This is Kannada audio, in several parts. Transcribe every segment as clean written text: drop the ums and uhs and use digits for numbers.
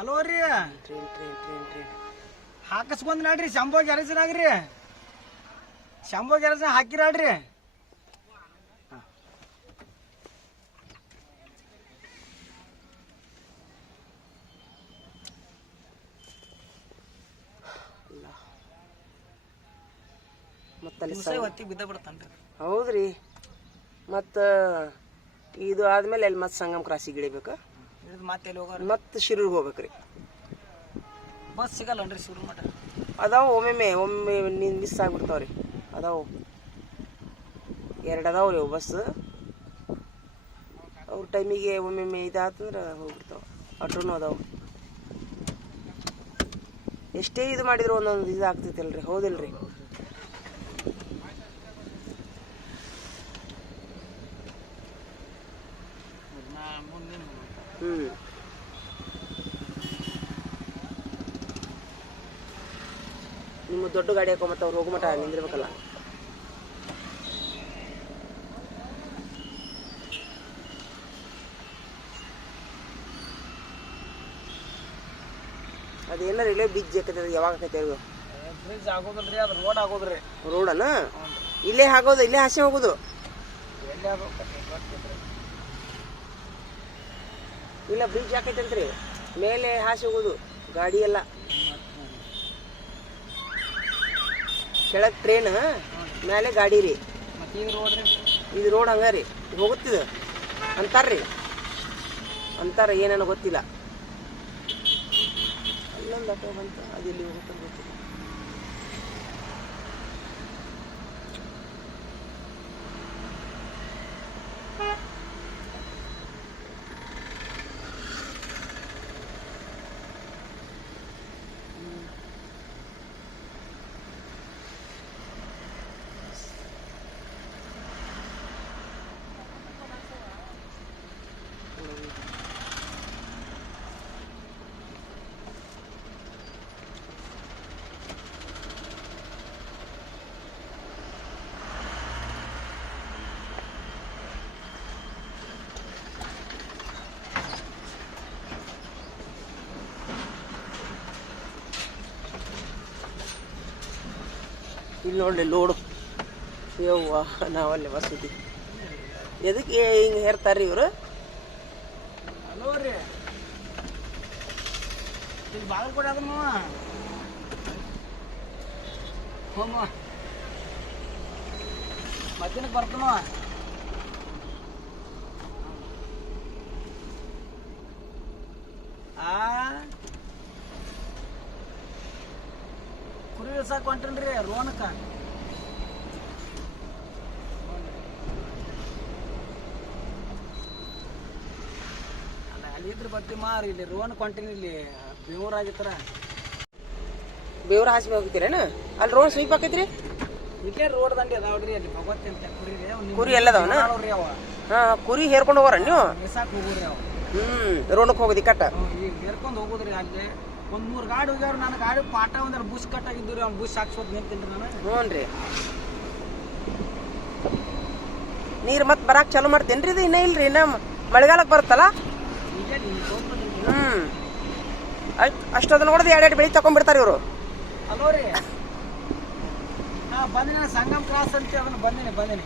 ಹಲೋ ರೀ, ಟ್ರೈನ್ ಹಾಕಿಸ್ಕೊಂಡ್ ನೋಡ್ರಿ ಶಂಭೋ ಗ್ಯಾರೇಜ್ನಾಗ್ರಿ. ಶಂಭೋ ಗ್ಯಾರೇಜ್ ಹಾಕಿರಾಡ್ರಿ. ಮತ್ತೆ ಹೊತ್ತಿ ಬಿದ್ದ ಬಿಡ್ತಾನ್ರಿ. ಹೌದ್ರಿ. ಮತ್ತು ಇದು ಆದ್ಮೇಲೆ ಅಲ್ಲಿ ಮತ್ತೆ ಸಂಗಮ್ ಕ್ರಾಸಿಗೆ ಇಳಿಬೇಕು, ಮತ್ತೆ ಎಲ್ಲಿ ಹೋಗೋರು? ಮತ್ತೆ ಶಿರೂರ್ಗೆ ಹೋಗ್ಬೇಕ್ರಿ. ಬಸ್ ಸಿಗಲ್ಲನ್ರಿ ಶುರು ಮಟ? ಅದಾವ, ಒಮ್ಮೆ ನೀನು ಮಿಸ್ ಆಗ್ಬಿಡ್ತಾವ್ರಿ. ಅದಾವು 2 ಅದಾವ್ರಿ ಅವು ಬಸ್. ಅವ್ರ ಟೈಮಿಗೆ ಒಮ್ಮೆ ಇದಾತಂದ್ರೆ ಹೋಗ್ಬಿಡ್ತಾವ. ಆಟೋನು ಅದಾವು. ಎಷ್ಟೇ ಇದು ಮಾಡಿದ್ರು ಒಂದೊಂದು ಇದು ಆಗ್ತೈತಲ್ರಿ, ಹೌದಿಲ್ರಿ? ನಿಮ್ಮ ದೊಡ್ಡ ಗಾಡಿ ಹಾಕೋ ಮತ್ತೆ ಅವ್ರು ಹೋಗೋ ಮಟ ನಿಂದಿರ್ಬೇಕಲ್ಲ. ಅದೇನ ರೈಲ್ವೆ ಬ್ರಿಡ್ಜ್ ಹಾಕೈತೆ, ಯಾವಾಗ ಹಾಕೈತೆ ಅದು? ಬ್ರಿಡ್ಜ್ ಆಗೋದಿಲ್ರಿ, ಅದು ರೋಡ್ ಆಗೋದ್ರಿ. ರೋಡನ ಇಲ್ಲೇ ಆಗೋದು, ಇಲ್ಲೇ ಹಾಸೆ ಹೋಗೋದು. ಇಲ್ಲ ಬ್ರಿಡ್ಜ್ ಹಾಕೈತಂತ್ರಿ, ಮೇಲೆ ಹಾಸಿ ಹೋಗೋದು ಗಾಡಿ ಎಲ್ಲ. ಕೆಳಗೆ ಟ್ರೈನ್, ಮೇಲೆ ಗಾಡಿ ರೀ. ಇದು ರೋಡ್ ಹಂಗ ರೀ, ಹೋಗುತ್ತಿದ ಅಂತಾರ್ರಿ. ಅಂತಾರ, ಏನೇನೋ ಗೊತ್ತಿಲ್ಲ. ಅಲ್ಲೊಂದು ಆಟೋ ಬಂತ, ಅದೆಲ್ಲಿ ಹೋಗುತ್ತೆ ಗೊತ್ತಿಲ್ಲ. ಇಲ್ಲಿ ನೋಡ್ರಿ ಲೋಡು. ಯವ್ವ, ನಾವಲ್ಲೇ ಮಸೂದಿ ಎದಕ್ಕೆ ಹಿಂಗೆ ಹೇರ್ತಾರ್ರಿ ಇವರು? ಹಲೋ ರೀ, ಇಲ್ಲಿ ಬಾಗಲಕೋಟೆ ಅದನ್ನು ಹೋಮ ಮಧ್ಯಾಹ್ನಕ್ಕೆ ಬರ್ತಾನ. ಕುರಿ ಇಳ್ಸಾಕ ಹೊಂಟನ್ರಿ ರೋಣಕ್ಕ. ಅಲ್ಲ ಅಲ್ಲಿ ಇದ್ರ ಬತ್ತಿ ಮಾರಿ, ಇಲ್ಲಿ ರೋಣಕ್ಕೆ ಹೊಂಟಿನಿ. ಇಲ್ಲಿ ಬೇವೂರಾಗಿತ್ತರ. ಬೇವ್ರ ಹಾಸಿ ಹೋಗ್ತೀರೇನ? ಅಲ್ಲಿ ರೋಡ್ ಸ್ವೀಪ್ ಹಾಕೈತ್ರಿ. ಇಲ್ಲೇ ರೋಡ್ ದಂಡಿ ಅದಾವ್ರಿ. ಅಲ್ಲಿ ಭಗವತಿ ಅಂತ ಕುರಿ ಎಲ್ಲದವನ? ಹಾ, ಕುರಿ ಹೇರ್ಕೊಂಡು ಹೋಗೋರ ನೀವು? ಮೇಸಾಕ್ ಹೋಗೋರಿ ಅವ. ರೋಣಕ್ಕೆ ಹೋಗೋದಿ ಕಟ್ಟ ಈಗ ಹೇರ್ಕೊಂಡು ಹೋಗೋದ್ರಿ. ಅಲ್ಲಿ ಒಂದ್ 3 ಗಾಡಿ ಹೋಗ್ಯಾವ್ರಿ. ನನ್ನ ಗಾಡಿ ಪಾಠ ಒಂದ್ರ ಬುಷ್ ಕಟ್ಟಾಗಿದ್ದು ಅವ್ನು ಬುಷ್ ಹಾಕ್ಸೋದ್ ನಿಂತೀನಿ ನಾನು. ಹ್ಞೂನ್ರಿ. ನೀರು ಮತ್ತೆ ಬರಾಕ್ ಚಾಲು ಮಾಡ್ತೇನ್ರಿ ಇದು? ಇನ್ನೇ ಇಲ್ರಿ, ಇನ್ನ ಮಳೆಗಾಲಕ್ಕೆ ಬರುತ್ತಲ್ಲ. ಅಷ್ಟೊಂದು ನೋಡಿದ್ರೆ 2 ಬೆಳಿ ತಗೊಂಡ್ಬಿಡ್ತಾರೆ ಇವರು. ಹಲೋ ರೀ, ಬಂದಿನಿ ಸಂಗಮ್ ಕ್ರಾಸ್ ಅಂತ ಅದನ್ನ ಬಂದಿನಿ.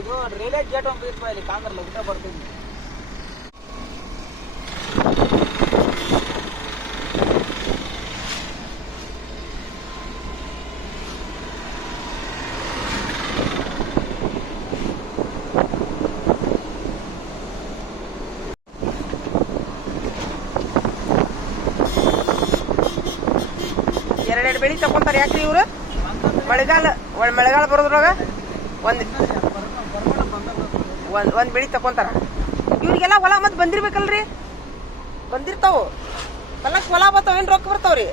ಇದು ರೈಲ್ವೆ ಗೇಟ್ ಒಂದು ಇತ್ತು ಇಲ್ಲಿ ಕಾಂಗ್ರಲ್ಲ, ಊಟ ಬರ್ತೀನಿ. ಎರಡು ಬೆಳಿ ತಗೊಂತಾರೆ ಯಾಕ್ರಿ ಇವ್ರು? ಮಳೆಗಾಲ ಬರೋದ್ರೊಳಗ ಒಂದ್ ಬೆಳಿ ತಗೊಂತಾರ. ಇವ್ರಿಗೆಲ್ಲ ಹೊಲ ಮತ್ತೆ ಬಂದಿರ್ಬೇಕಲ್ರಿ? ಬಂದಿರ್ತಾವ. ಹೊಲಕ್ಕೆ ಹೊಲ ಬರ್ತಾವ, ಏನ್ ರೊಕ್ಕ ಬರ್ತಾವ್ರಿ?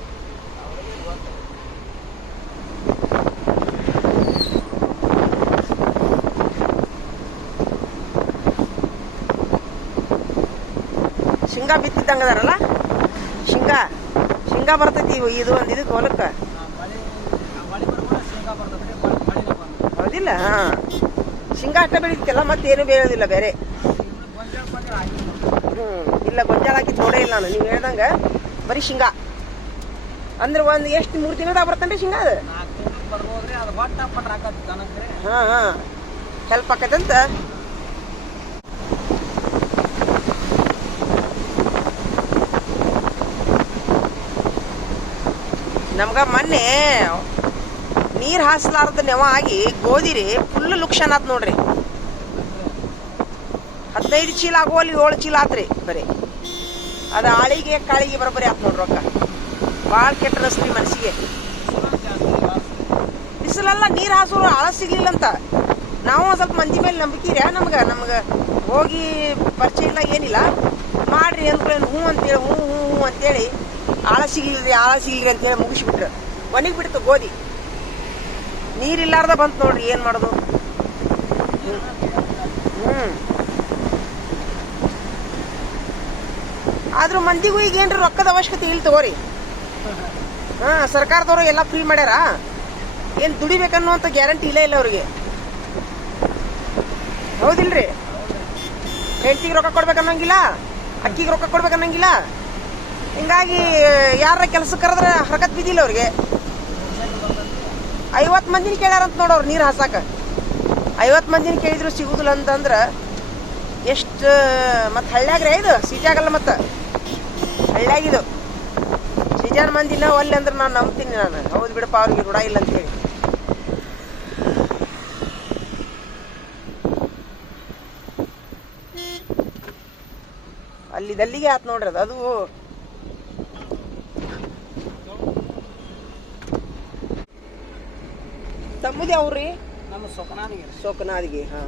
ಶೇಂಗಾ ಬಿತ್ತಿದ್ದಂಗದಾರಲ್ಲ, ಶೇಂಗಾ ಬರ್ತೈತಿ ಇದು ಒಂದು ಇದಕ್ಕೆ ಹೊಲಕ್ಕೆ. ಹೌದಿಲ್ಲ? ಹಾ, ಶೇಂಗಾ ಅಷ್ಟ ಬೆಳಿತಿಲ್ಲ, ಮತ್ತೇನು ಬೆಳೆಯೋದಿಲ್ಲ ಬೇರೆ. ಇಲ್ಲ ಗೊಂಜಾಳ ಹಾಕಿದ್ ನೋಡೇ ಇಲ್ಲ ನಾನು. ನೀವು ಹೇಳ್ದಂಗ ಬರೀ ಶೇಂಗಾ ಅಂದ್ರೆ ಒಂದು ಎಷ್ಟು 3 ತಿಂಗಳದಾಗ ಬರ್ತೇನ್ರಿ ಶೇಂಗಾ ಅದು? 4 ತಿಂಗಳು ಬರ್ಬೋದ್ರಿ. ಅದು ಹೊಟ್ಟ ಪಟ್ಟ ಹಾಕತ್ ದನಕ್ರಿ. ಹಾ ಹೆಲ್ಪ್ ಆಕೈತಂತ. ನಮ್ಗ ಮೊನ್ನೆ ನೀರ್ ಹಾಸ್ಲಾರ್ದ ನೆವ ಆಗಿ ಗೋಧಿರಿ ಫುಲ್ ಲುಕ್ಷನ್ ಆತ್ ನೋಡ್ರಿ. 15 ಚೀಲ ಆಗುವಲ್ಲಿ 7 ಚೀಲ ಆತ್ರಿ ಬರೀ. ಅದು ಆಳಿಗೆ ಕಾಳಿಗೆ ಬರೋಬ್ಬರಿ ಆತ್ ನೋಡ್ರಿ ರೊಕ್ಕ. ಭಾಳ ಕೆಟ್ಟ ಅನಿಸ್ತ್ರಿ ಮನಸ್ಸಿಗೆ. ಬಿಸಿಲಲ್ಲ ನೀರು ಹಾಸೋರು ಆಳ ಸಿಗ್ಲಿಲ್ಲ ಅಂತ ನಾವು ಸ್ವಲ್ಪ ಮಂದಿ ಮೇಲೆ ನಂಬಿಕೆ ರೀ. ನಮ್ಗೆ ಹೋಗಿ ಪರಿಚಯ ಇಲ್ಲ ಏನಿಲ್ಲ, ಮಾಡ್ರಿ ಅಂದ್ಕೊಳ್ಳಿ ಹ್ಞೂ ಅಂತೇಳಿ ಹ್ಞೂ ಅಂತೇಳಿ ಆಳ ಸಿಗ್ಲಿಲ್ರಿ ಅಂತೇಳಿ ಮುಗಿಸ್ಬಿಟ್ರು. ಒಣಗಿ ಬಿಡ್ತು ಗೋಧಿ. ನೀರಿಲ್ಲಾರ್ದ ಬಂತು ನೋಡ್ರಿ, ಏನು ಮಾಡೋದು. ಆದ್ರೂ ಮಂದಿಗೂ ಈಗ ಏನ್ರಿ ರೊಕ್ಕದ ಅವಶ್ಯಕತೆ ಇಲ್ಲ ತಗೋರಿ. ಸರ್ಕಾರದವರು ಎಲ್ಲ ಫ್ರೀ ಮಾಡ್ಯಾರ. ಏನು ದುಡಿಬೇಕನ್ನುವಂಥ ಗ್ಯಾರಂಟಿ ಇಲ್ಲ ಅವ್ರಿಗೆ. ಹೌದಿಲ್ರಿ? ಹೆಂಡತಿಗೆ ರೊಕ್ಕ ಕೊಡ್ಬೇಕನ್ನಂಗಿಲ್ಲ, ಅಕ್ಕಿಗೆ ರೊಕ್ಕ ಕೊಡ್ಬೇಕನ್ನಂಗಿಲ್ಲ. ಹಿಂಗಾಗಿ ಯಾರ ಕೆಲ್ಸಕ್ಕೆ ಕರೆದ್ರೆ ಹರಕತ್ ಬಿದ್ದಿಲ್ಲ ಅವ್ರಿಗೆ. 50 ಮಂದಿನ ಕೇಳ್ಯಾರಂತ ನೋಡವ್ರು ನೀರು ಹಾಸಾಕ. 50 ಮಂದಿನ ಕೇಳಿದ್ರು ಸಿಗುದಿಲ್ಲ ಅಂತಂದ್ರೆ ಎಷ್ಟು ಮತ್ತು ಹಳ್ಳ್ಯಾಗ್ರೆ ಇದು ಸಿಟಿಯಾಗಲ್ಲ. ಮತ್ತು ಹಳ್ಳ್ಯಾಗಿದು ಸಿಜಾನ್ ಮಂದಿನ ಒಲ್ಲೆ ಅಂದ್ರೆ ನಾನು ನಂಬ್ತೀನಿ. ನಾನು ಹೌದು ಬಿಡಪ್ಪ ಅವ್ರಿಗೆ ಋಣ ಇಲ್ಲ ಅಂತೇಳಿ. ಅಲ್ಲಿದಲ್ಲಿಗೆ ಆತ್ ನೋಡ್ರಿ ಅದು. ತಮ್ಮದು ಯಾವ್ರಿ? ನಮ್ಮ ಸೊಕನಾದಿಗೆ. ಹಾ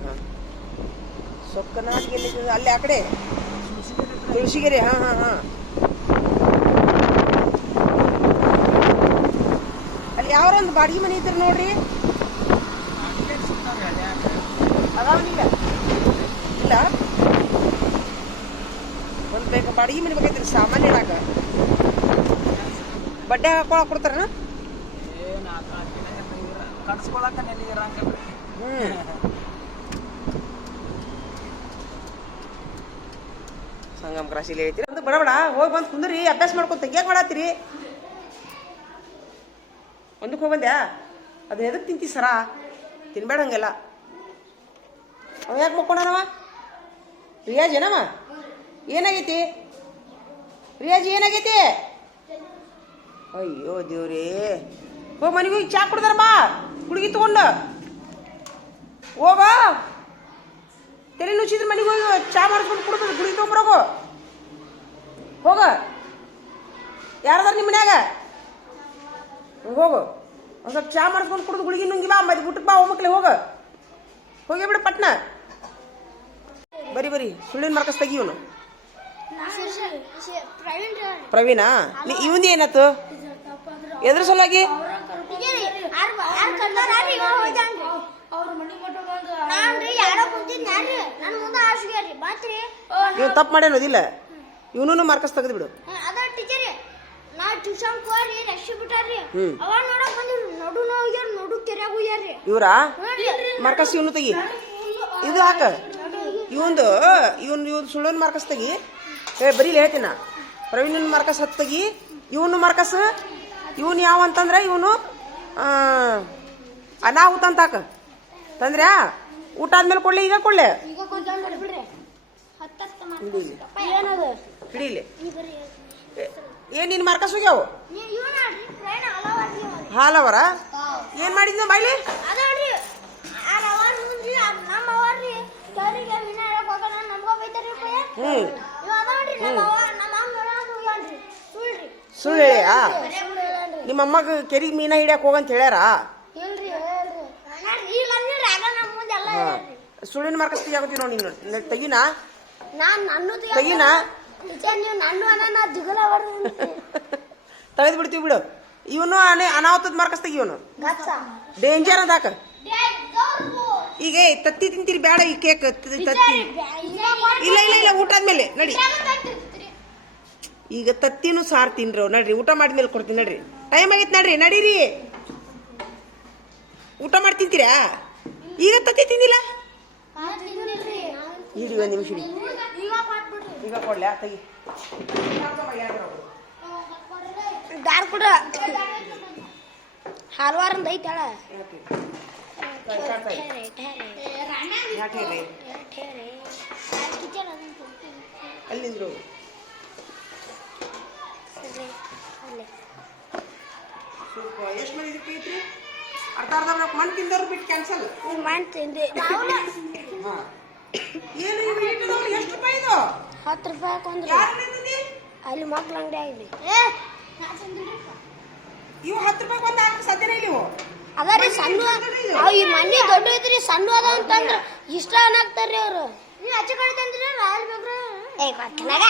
ಸೊಕ್ಕನಾದಿಗೆ ಅಲ್ಲಿ ಆ ಕಡೆ ತುಳಸಿಗೆರೆ. ಹಾ ಅಲ್ಲಿ ಯಾವ್ರೊಂದು ಬಾಡಿಗೆ ಮನೆ ಇದ್ರು ನೋಡ್ರಿ. ಅದಾವನಿಲ್ಲ ಇಲ್ಲ ಒಂದು ಬೇಕು ಬಾಡಿಗೆ ಮನೆ ಬೇಕೈತ್ರಿ ಸಾಮಾನ್ಯ ಇಡಾಕ. ಬಡ್ಡೆ ಹಾಕೊಳಕ್ ಕೊಡ್ತಾರ? ಕಟ್ಸ್ಕೊಳಕ ನೆಲೆ ಇರಂಗಿಲ್ಲ. ಸಂಗಮ್ ಕ್ರಾಸಿಲಿ ಹೇಳ್ತೀರಿ ಅದು ಬಡ ಹೋಗಿ ಬಂದು ಕುಂದ್ರಿ, ಅಭ್ಯಾಸ ಮಾಡ್ಕೊಂತ ತೆಗಿಯಾಕ ಮಾಡತ್ತೀರಿ. ಒಂದಕ್ಕೆ ಹೋಗಿ ಬಂದ್ಯಾ? ಅದನ್ನ ಎದಕ್ಕೆ ತಿಂತಿ ಸರ? ತಿನ್ಬೇಡ ಹಂಗೆಲ್ಲ. ಅವ ಯಾಕೆ ಮಕ್ಕೊಂಡನವ? ರಿಯಾಜ್ ಏನವ? ಏನಾಗೈತಿ ರಿಯಾಜ್? ಏನಾಗೈತಿ? ಅಯ್ಯೋ ದೇವ್ರೇ. ಹೋಗಿ ಮನೆಗೆ ಹೋಗಿ ಚಾ ಕುಡ್ದಾರ ಬಾ, ಹುಡುಗಿ ತಗೊಂಡು ಹೋಗ. ತಲೆ ನುಚ್ಚಿದ್ರೆ ಮನೆಗೆ ಹೋಗಿ ಚಾ ಮಾಡಿಸ್ಕೊಂಡು ಕುಡ್ದು ಗುಡಿ ತೊಗೊಂಬರೋಗು. ಹೋಗ. ಯಾರದಾರ ನಿಮ್ಮ ಮನ್ಯಾಗ? ಹೋಗು. ಒಂದು ಸ್ವಲ್ಪ ಚಾ ಮಾಡಿಸ್ಕೊಂಡು ಕುಡ್ದು ಗುಳಿಗೆ ನುಂಗಿಲ್ಲ ಮದ್ ಊಟಕ್ಕೆ ಬಾ. ಹೋಗ್ಮಕ್ಳೆ ಹೋಗ. ಹೋಗಿ ಬಿಡು ಪಟ್ನ. ಬರಿ ಸುಳ್ಳಿನ ಮಾರ್ಕಸ್ ತೆಗಿ. ಇವನು ಪ್ರವೀಣ. ಇವಂದು ಏನಾಯ್ತು? ಎದ್ರ ಸಲುವಾಗಿ? ಇವ್ ತಪ್ಪು ಮಾಡ್ಯಾನೋದಿಲ್ಲ. ಇವನು ಮಾರ್ಕಸ್ ತೆಗೆದು ಬಿಡು. ಇವ್ರ ಮಾರ್ಕಸ್ ಇವನು ತೆಗಿ. ಇದು ಹಾಕ. ಇವಂದು ಸುಳ್ಳೋನ್ ಮಾರ್ಕಸ್ ತೆಗಿ. ಬರೀಲಿ ಹೇಳ್ತೀನ. ಪ್ರವೀಣನ್ ಮಾರ್ಕಸ್ 10 ತೆಗಿ. ಇವನು ಮಾರ್ಕಸ್. ಇವನು ಯಾವ ಅಂತಂದ್ರೆ ಇವನು ಅನಾಹುತ ಅಂತ ಹಾಕ. ತಂದ್ರೆ ಊಟ ಆದ್ಮೇಲೆ ಕೊಡ್ಲಿ? ಈಗ ಕೊಡ್ಲೆ? ಹಿಡೀಲಿ. ಏನ್ ನಿನ್ ಮಾರ್ಕಸ್ ಹೋಗ್ಯಾವ? ಹಾಲವರ ಏನ್ ಮಾಡಿದ್ನ ಬಾಯ್ಲಿ? ಸುಳ್ಳು ಹೇಳ್ಯಾ? ನಿಮ್ಮ ಅಮ್ಮಗ ಕೆರಿಗೆ ಮೀನ ಹಿಡಿಯಕ್ ಹೋಗಂತ ಹೇಳ್ಯಾರ? ಸುಳ್ಳಿನ ಮಾರ್ಕಸ್ ತೆಗಿಯಾಕತ್ತೀವಿ ನೋಡಿ. ನೀನು ತೆಗಿನಾ? ತೆಗಿನಾ? ತೆಗೆದು ಬಿಡ್ತೀವಿ ಬಿಡು. ಇವನು ಅನಾಹುತದ ಮಾರ್ಕಸ್ ತೆಗಿ. ಇವನು ಡೇಂಜರ್ ಅಂತ ಹಾಕ. ಈಗ ತತ್ತಿ ತಿಂತೀರಿ ಬೇಡ. ಈ ಕೇಕ್ ತತ್ತಿ ಇಲ್ಲ ಊಟ ಆದ್ಮೇಲೆ ನಡಿ. ಈಗ ತತ್ತಿನೂ ಸಾರು ತಿನ್ರಿ ನಡ್ರಿ. ಊಟ ಮಾಡಿದ್ಮೇಲೆ ಕೊಡ್ತೀನಿ ನಡ್ರಿ. ಟೈಮ್ ಆಗೈತೆ ನಡ್ರಿ. ನಡೀರಿ. ಊಟ ಮಾಡಿ ತಿಂತೀರಾ? ಈಗ ತತ್ತಿ ತಿಂದಿಲ್ಲ? ಇಡಿ 1 ನಿಮಿಷ ಇಡಿ. ಈಗ ಕೊಡ್ಲ್ಯಾ ತೆಗಿ ದಾರ್ ಕೂಡ ಹಲವಾರಂದ ಐತಳ ಅಲ್ಲಿಂದ್ರು ಸ್ವಲ್ಪ ಎಷ್ಟು ಮಂದಿ ಇದಕ್ಕೆ ಐತ್ರಿ ಅರ್ಧ ಮಣ್ಣು ತಿಂದವ್ರು ಬಿಟ್ಟು ಕ್ಯಾನ್ಸಲ್ ಮಾಡ್ತಿದ್ದೆ ಹಾಂ ಏನು ಇವು ಇಟ್ಟದವ್ರು ಎಷ್ಟು ರೂಪಾಯಿ ಇದು 10 ರೂಪಾಯಿ ಕೊಂದ್ರಿ ಯಾರು ನಿಂತಿದ್ದಿ ಅಲ್ಲಿ ಮಕ್ಳ ಅಂಗಡಿ ಆಗಲಿ ಇವು 10 ರೂಪಾಯಿ ಒಂದು ಹಾಕಿ ಸಾಧ್ಯನೇ ಇಲ್ಲ ಇವು ಅದಾರಿ ಸಣ್ಣ ಅವ್ ಈ ಮನೆ ದೊಡ್ಡ ಐತ್ರಿ ಸಣ್ಣ ಅದ ಅಂತಂದ್ರ ಇಷ್ಟ ಅನ್ನಾಗ್ತಾರ್ರಿ ಅವ್ರು ನೀವು ಆಚೆ ಕಡೆ ತಂದ್ರಿ ರಾಯಲ್ ಬೇಕ್ರ ಏ ಗೊತ್ತಿಲ್ಲಾಗ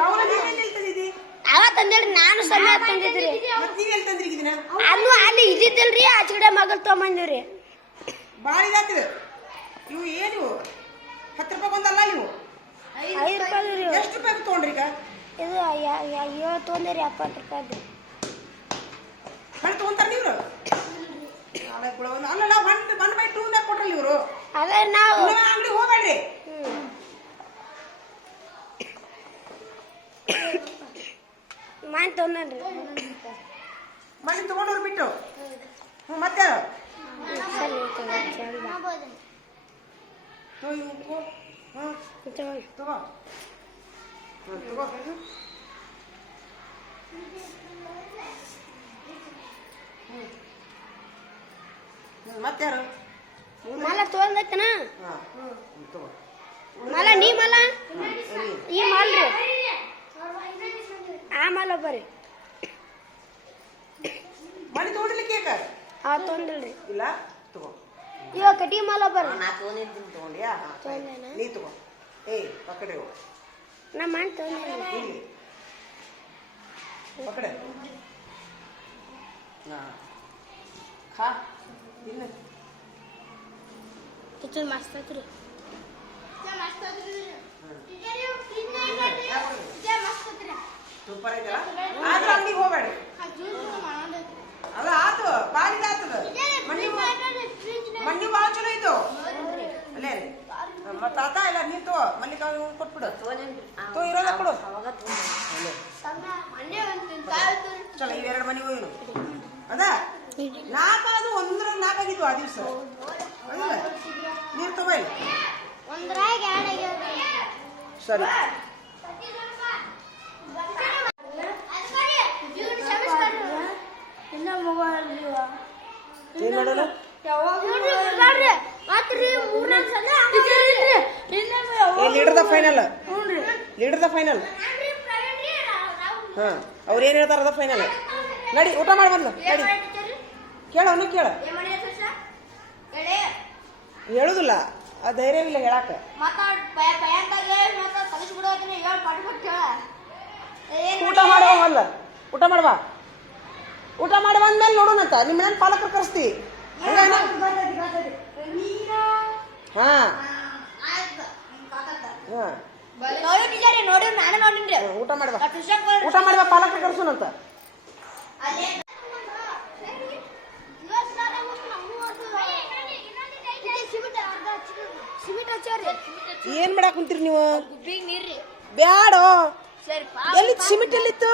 ರಾಹುಲ ನೀವೆಲ್ಲಿ ನಿಲ್ತದಿದ್ದಿ ಅವ ತಂದೇಳ್ರಿ ನಾನು ಸಣ್ಣ ತಂದಿದ್ರಿ ಮತ್ತೆ ನೀವೆಲ್ಲಿ ತಂದ್ರಿ ಇದನ್ನ ಅಲ್ಲೂ ಅಲ್ಲಿ ಇದ್ದಿದ್ದಲ್ರಿ ಆಚೆ ಕಡೆ ಮಗಲ್ ತೊಗೊಂಬಂದಿವ್ರಿ ಭಾಳ ಇದಾಗ್ತದೆ ಇವು ಏನು 10 ರೂಪಾಯಿ ಒಂದಲ್ಲ ಇವು 5 ರೂಪಾಯಿ ರೀ ಎಷ್ಟು ರೂಪಾಯಿ ತೊಗೊಂಡ್ರಿ ಈಗ ಇದು 7 ತೊಗೊಂಡ್ರಿ 70 ರೂಪಾಯಿ ಮಳೆ ತೊಗೊಂತಾರ ನೀವು ಅಲ್ಲ 1/2 ನ್ಯಾಗ ಕೊಟ್ರಲ್ಲ ಇವರು ಅದೇ ನಾವು ಅಂಗಡಿ ಹೋಗ್ಬೇಡ್ರಿ ಮಾನ್ ತೊಗೊಂಡ್ರಿ ಮನೆ ತಗೊಂಡವ್ರು ಬಿಟ್ಟು ಹ್ಞೂ ಮತ್ತೆ ಸರಿ ಹ್ಞೂ ತಗೋ ಮತ್ತೆ ಯಾರು ಮಲ ತೊಗೊಂಡೈತನ ಹಾಂ ತಗೋ ಮಲ ನೀ ಮಲ ಈ ಮಲ್ರಿ ಆ ಮಲ ಬರ್ರಿ ಮನೆ ತಗೊಂಡಿಲ್ಲ ಕೇಕ ಆ ತೊಂದಿಲ್ರಿ ಇಲ್ಲ ತಗೋ ಇವಾಗ ಕಟಿ ಮಲ ಬರ್ರಿ ನಾ ತೊಗೊಂಡಿದ್ದೀನಿ ತಗೊಂಡ್ಯಾ ತೊಗೊಂಡೇನ ನೀ ತಗೋ ಏಯ್ ಪಕಡೆ ಹೋಗು ನಾ ಮಾಡಿ ತೊಗೊಂಡಿಲ್ಲ ಇಲ್ಲಿ ಪಕಡೆ ಹಾಂ ಖಾ ಇನ್ನು ಕಿಚನ್ ಮಸ್ತ್ ಐತ್ರಿ ಸೂಪರ್ ಐತಲ್ಲ ಆದ್ರೂ ಅಂಗಡಿಗೆ ಹೋಗ್ಬೇಡಿ ಅಲ್ಲ ಆತು ಬಾರಿ ಆತದ ಮಣ್ಣು ಭಾಳ ಚಲೋ ಐತು ಅಲ್ಲೇ ಮತ್ತೆ ಆತ ಇಲ್ಲ ನೀ ತೋ ಮಲ್ಲಿಕಾರ್ಜುನ ಕೊಟ್ಬಿಡು ತೋ ಇರೋದ ಕೊಡು ಚಲ ಇವೆರಡು ಮನೆಗೆ ಹೋಗಿರು ಅದಾ 4 ಅದು 1 ಆಗಿದ್ವು ಆ ದಿವಸ ಅದಲ್ಲ ನೀರು ತಗೋ ಸರಿ ಏನ್ ಮಾಡೋಣ ಲೀಡರ್ ದ ಫೈನಲ್ ಹಾ ಅವ್ರು ಏನ್ ಹೇಳ್ತಾರದ ಫೈನಲ್ ನಡಿ ಊಟ ಮಾಡ್ಬಂದು ನಡಿ ಕೇಳ ಅವನು ಕೇಳ ಹೇಳುದಿಲ್ಲ ಆ ಧೈರ್ಯವಿಲ್ಲ ಹೇಳಾಕ ಊಟ ಮಾಡುವಲ್ಲ ಊಟ ಮಾಡುವ ಊಟ ಮಾಡಿ ಬಂದ್ಮೇಲೆ ನೋಡೋಣಂತ ನಿಮ್ಮ ಮನೇಲಿ ಪಾಲಕರು ಕರೆಸ್ತಿ ಹಾ ಊಟ ಮಾಡುವ ಊಟ ಮಾಡುವ ಪಾಲಕರು ಕರ್ಸೋಣಂತ ಏನ್ ಮಾಡಕ್ ಕುಂತೀರಿ ನೀವು ಬ್ಯಾಡೋ ಎಲ್ಲಿ ಸಿಮೆಂಟ್ ಎಲ್ಲಿತ್ತು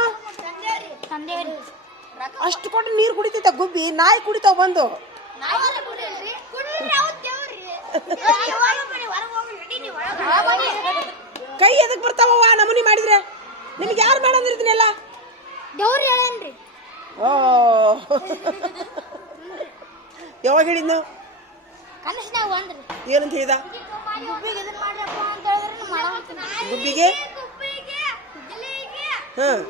ಅಷ್ಟು ಕೊಟ್ಟು ನೀರು ಕುಡಿತೈತ ಗುಬ್ಬಿ ನಾಯಿ ಕುಡಿತಾವ ಬಂದು ಕೈ ಎದಕ್ ಬರ್ತಾವ ನಮೂನಿ ಮಾಡಿದ್ರೆ ನಿಮ್ಗೆ ಯಾರು ಬೇಡ ಅಂದಿರ್ತೀನಿಲ್ಲ ದೇವ್ರಿ ಹೇಳೇನ್ರಿ ಓ ಯಾವಾಗ ಹೇಳಿದ್ನು ಕನಸ್ನಾಗ ಅಂದ್ರಿ ಏನಂತ ಹೇಳಿದ ಗುಬ್ಬಿಗೆ ಇದನ್ನ ಮಾಡ್ರಪ್ಪ ಅಂತ ಹೇಳಿದ್ರೆ ಮಾಡಂತೀನಿ ಗುಬ್ಬಿಗೆ ಹ್ಮ್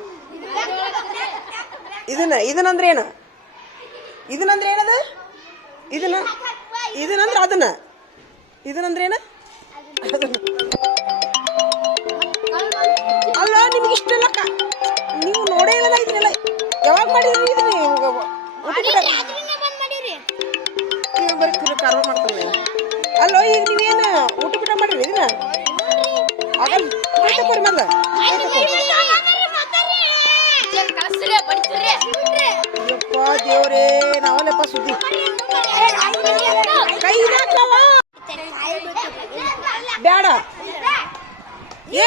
ಇದನ್ನಂದ್ರೆ ಏನು ಇದನ್ನಂದ್ರೆ ಏನದು ಇದನ್ನಂದ್ರೆ ಅದನ್ನ ಇದನ್ನಂದ್ರೆ ಏನ ಅಲ್ಲ ನಿಮ್ಗೆ ಇಷ್ಟೆಲ್ಲ ನೀವು ನೋಡೇ ಇಲ್ಲ ಇದನ್ನೆಲ್ಲ ಯಾವಾಗ ಮಾಡಿದ್ರಿ ಬರೀ ಕಾರ್ವ ಮಾಡ್ತಾನೆ ಅಲ್ಲೋ ಈಗ ನೀವೇನು ಊಟ ಬಿಟ್ಟ ಮಾಡಿರಿ ಇದನ್ನ ಆಗಲ್ಲ ಕೊರಿ ಮೊದ್ಲ ಯಪ್ಪ ದೇವ್ರೇ ನಾವಲ್ಲಪ್ಪ ಸುದ್ದಿ ಕೈ ಬ್ಯಾಡ ಏ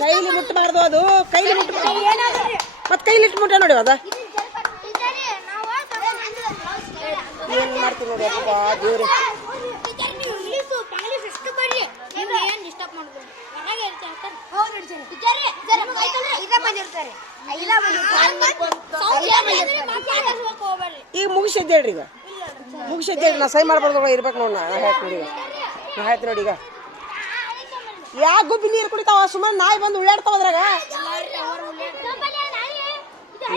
ಕೈಲಿ ಮುಟ್ಟಬಾರ್ದು ಅದು ಕೈಲಿ ಮುಟ್ಟ ಮತ್ತೆ ಕೈಲಿ ಇಟ್ಟು ಮುಟ್ಟ ನೋಡಿ ಅದ ಏನ್ ಮಾಡ್ತೀವಿ ನೋಡಿ ಅಪ್ಪ ದೇವ್ರಿ ಈಗ ಮುಗಿಸಿದ್ದೇಳ್ರಿ ಈಗ ಮುಗಿಸಿದ್ದೇಳ್ರಿ ನಾ ಸೈ ಮಾಡ್ಬಾರ್ದು ಇರ್ಬೇಕು ನೋಡಿ ನಾ ಹೇಳ್ತೀನಿ ನೋಡಿ ನಾ ಹೇಳ್ತೀನಿ ನೋಡಿ ಈಗ ಯಾಕೆ ಗುಬ್ಬಿ ನೀರು ಕುಡಿತಾವ ಸುಮ್ಮನೆ ನಾಯಿ ಬಂದು ಉಳ್ಳಾಡ್ತಾವ ಅದ್ರಾಗ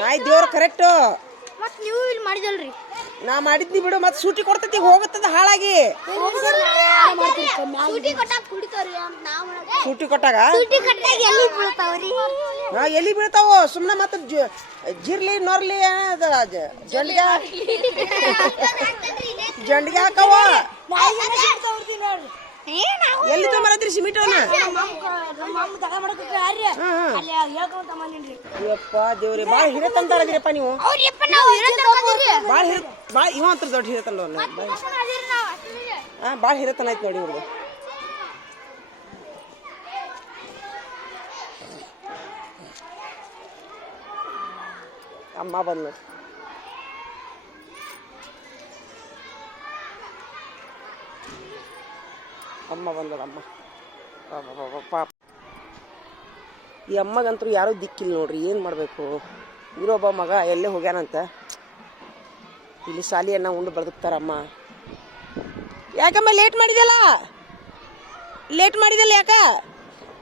ನಾಯಿ ದೇವ್ರ ಕರೆಕ್ಟ್ ನೀವು ಇಲ್ಲಿ ಮಾಡಿದಲ್ರಿ ನಾ ಮಾಡಿದ್ನಿ ಬಿಡು ಮತ್ತೆ ಸೂಟಿ ಕೊಡ್ತೈತಿ ಹೋಗುತ್ತದ ಹಾಳಾಗಿ ಸೂಟಿ ಕೊಟ್ಟಾಗ ಎಲ್ಲಿ ಬೀಳ್ತಾವ ಸುಮ್ಮನೆ ಮತ್ತೆ ಜಿರ್ಲಿ ನೊರ್ಲಿ ಜಂಡಿಗೆ ಹಾಕವ ಎಲ್ಲಿ ತೊಂಬರದ್ರಿ ಸಿಮಿಟ್ ಅವನ ಯಪ್ಪ ದೇವ್ರಿ ಬಾಳ ಹಿರ ತಂದಾರದಿರಪ್ಪ ನೀವು ಬಾಳ ಇವ ಅಂತ ದೊಡ್ಡ ಹಿರತಂಡ ಬಾಳ ಹಿರತನ ಐತಿ ನೋಡಿ ಇವ್ರದ್ದು ಅಮ್ಮ ಬಂದ್ ನೋಡಿ ಅಮ್ಮ ಬಂದದ ಅಮ್ಮ ಪಾಪ ಈ ಅಮ್ಮಗಂತೂ ಯಾರೂ ದಿಕ್ಕಿಲ್ಲ ನೋಡ್ರಿ ಏನು ಮಾಡಬೇಕು ಇರೋಬ್ಬ ಮಗ ಎಲ್ಲೇ ಹೋಗ್ಯಾನಂತ ಇಲ್ಲಿ ಶಾಲಿಯನ್ನ ಉಂಡು ಬದುಕ್ತಾರಮ್ಮ ಯಾಕಮ್ಮ ಲೇಟ್ ಮಾಡಿದಲ್ಲ ಯಾಕ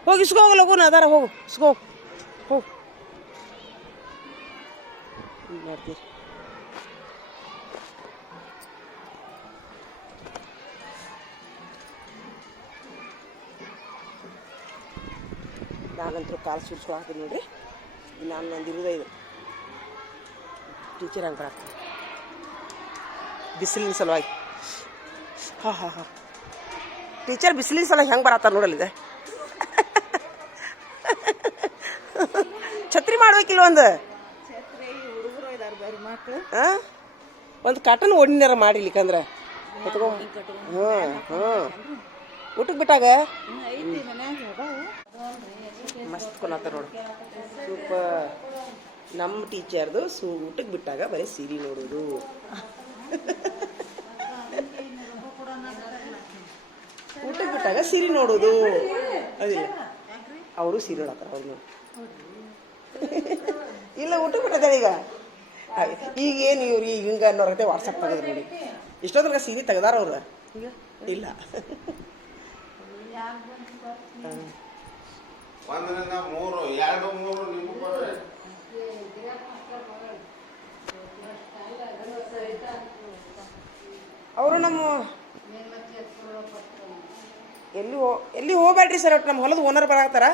ಹೋಗಿ ಇಸ್ಕೋ ಹೋಗಲ್ಲ ಹೋಗೋಣ ಅದಾರ ಹೋಗು ಇಸ್ಕೋ ಹೋಗು ಮಾಡ್ತೀರಿ ನಾನಂತರೂ ಕಾಲು ಸುರ್ಸ್ಕೊ ಹಾಕ್ತೀನಿ ನೋಡ್ರಿ ನಾನು ನಂದು ಇರೋದೇ ಇದು ಟೀಚರ್ ಹಂಗೆ ಬರಾಕ್ತೀನಿ ಬಿಸಿಲಿನ ಸಲುವಾಗಿ ಹಾಂ ಟೀಚರ್ ಬಿಸಿಲಿನ ಸಲುವಾಗಿ ಹೆಂಗೆ ಬರತ್ತಾರ ನೋಡಲ್ಲಿದೆ ಛತ್ರಿ ಮಾಡ್ಬೇಕಿಲ್ಲ ಒಂದು ಕಾಟನ್ ಓಡಿನಾರ ಮಾಡಿಲಿಕ್ಕಂದ್ರೆ ಊಟಕ್ಕೆ ಬಿಟ್ಟಾಗ ಮಸ್ತ್ ಕೊನತ್ತಾರ ನೋಡು ಸೂಪರ್ ನಮ್ಮ ಟೀಚರ್ದು ಊಟಕ್ಕೆ ಬಿಟ್ಟಾಗ ಬರೀ ಸೀರೆ ನೋಡೋದು ಊಟಕ್ಕೆ ಬಿಟ್ಟಾಗ ಸೀರೆ ನೋಡೋದು ಅದಿಲ್ಲ ಅವರು ಸೀರೆ ನೋಡತ್ತಾರ ಅವ್ರು ಇಲ್ಲ ಊಟಕ್ಕೆ ಬಿಟ್ಟದ ಈಗ ಏನು ಇವ್ರು ಈಗ ಹಿಂಗೆ ಅನ್ನೋರತೆ ವಾಟ್ಸಪ್ ತೆಗೆದ್ರು ನೋಡಿ ಇಷ್ಟೊತ್ತರ್ಗ ಸೀರೆ ತೆಗ್ದಾರ ಅವ್ರು ಇಲ್ಲ ಅವರು ನಮ್ಮ ಎಲ್ಲಿ ಹೋಗ್ಬೇಡ್ರಿ ಸರ್ ಒಟ್ಟು ನಮ್ಮ ಹೊಲದ ಓನರ್ ಬರಾಕ್ತಾರ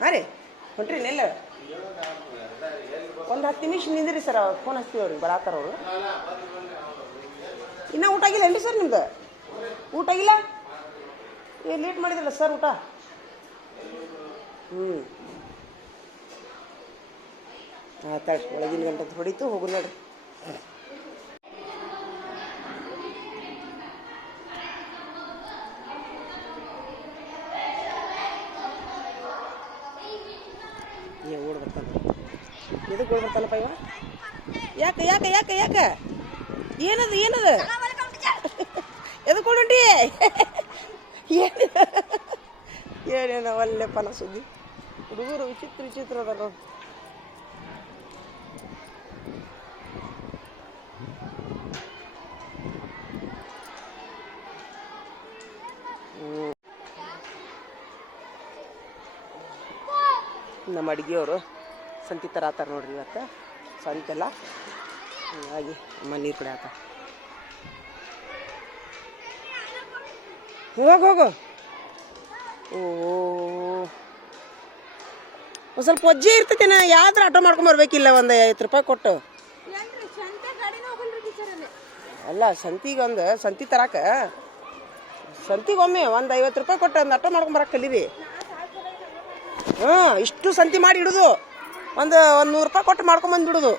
ಹಾಂ ರೀ ಹೊಂಟ್ರಿ ನೆಲ್ಲ ಒಂದು 10 ನಿಮಿಷ ನಿಂದ್ರಿ ಸರ್ ಅವ್ರು ಫೋನ್ ಹಚ್ತೀವಿ ಅವ್ರಿಗೆ ಬರಾತಾರ ಅವರು ಇನ್ನೂ ಊಟ ಆಗಿಲ್ಲ ಏನ್ರಿ ಸರ್ ನಿಮ್ದು ಊಟ ಆಗಿಲ್ಲ ಲೇಟ್ ಮಾಡಿದ್ರಲ್ಲ ಸರ್ ಊಟ ಆಯ್ತಾಳಿ ಒಳಗಿನ ಗಂಟೆ ಹೊಡಿತು ಹೋಗು ನೋಡ್ರಿ ಓಡ್ ಬರ್ತಾನೆ ಎದಕ್ಕೆ ಓಡ್ ಬರ್ತಾನಪ್ಪ ಇವ ಯಾಕೆ ಯಾಕೆ ಯಾಕೆ ಯಾಕೆ ಏನದು ಎದಕ್ಕೆ ಓಡುಂಟಿ ಏನೇನೋ ಒಳ್ಳೆಪ್ಪ ನಾ ಸುದ್ದಿ ಹುಡುಗರು ವಿಚಿತ್ರ ಅದ ನೋಡಿ ನಮ್ಮ ಅಡುಗೆಯವರು ಸಂತಿ ಥರ ಆತಾರ ನೋಡ್ರಿ ಇವತ್ತು ಸಂತೆಲ್ಲ ಹಾಗಾಗಿ ಅಮ್ಮ ನೀರು ಕಡೆ ಆತ ಹೋಗು ಓ ಒಂದು ಸ್ವಲ್ಪ ಒಜ್ಜೆ ಇರ್ತೈತೇನ ಯಾವ್ದಾರ ಆಟೋ ಮಾಡ್ಕೊಂಬರ್ಬೇಕಿಲ್ಲ ಒಂದು 50 ರೂಪಾಯಿ ಕೊಟ್ಟು ಅಲ್ಲ ಸಂತಿ ತರಾಕ ಸಂತಿಗೊಮ್ಮೆ ಒಂದು 50 ರೂಪಾಯಿ ಕೊಟ್ಟು ಒಂದು ಆಟೋ ಮಾಡ್ಕೊಂಬರಕ್ಕೆ ಕಲೀರಿ ಇಷ್ಟು ಸಂತಿ ಮಾಡಿ ಇಡುದು ಒಂದು 100 ರೂಪಾಯಿ ಕೊಟ್ಟು ಮಾಡ್ಕೊಂಬಂದ್ಬಿಡುದು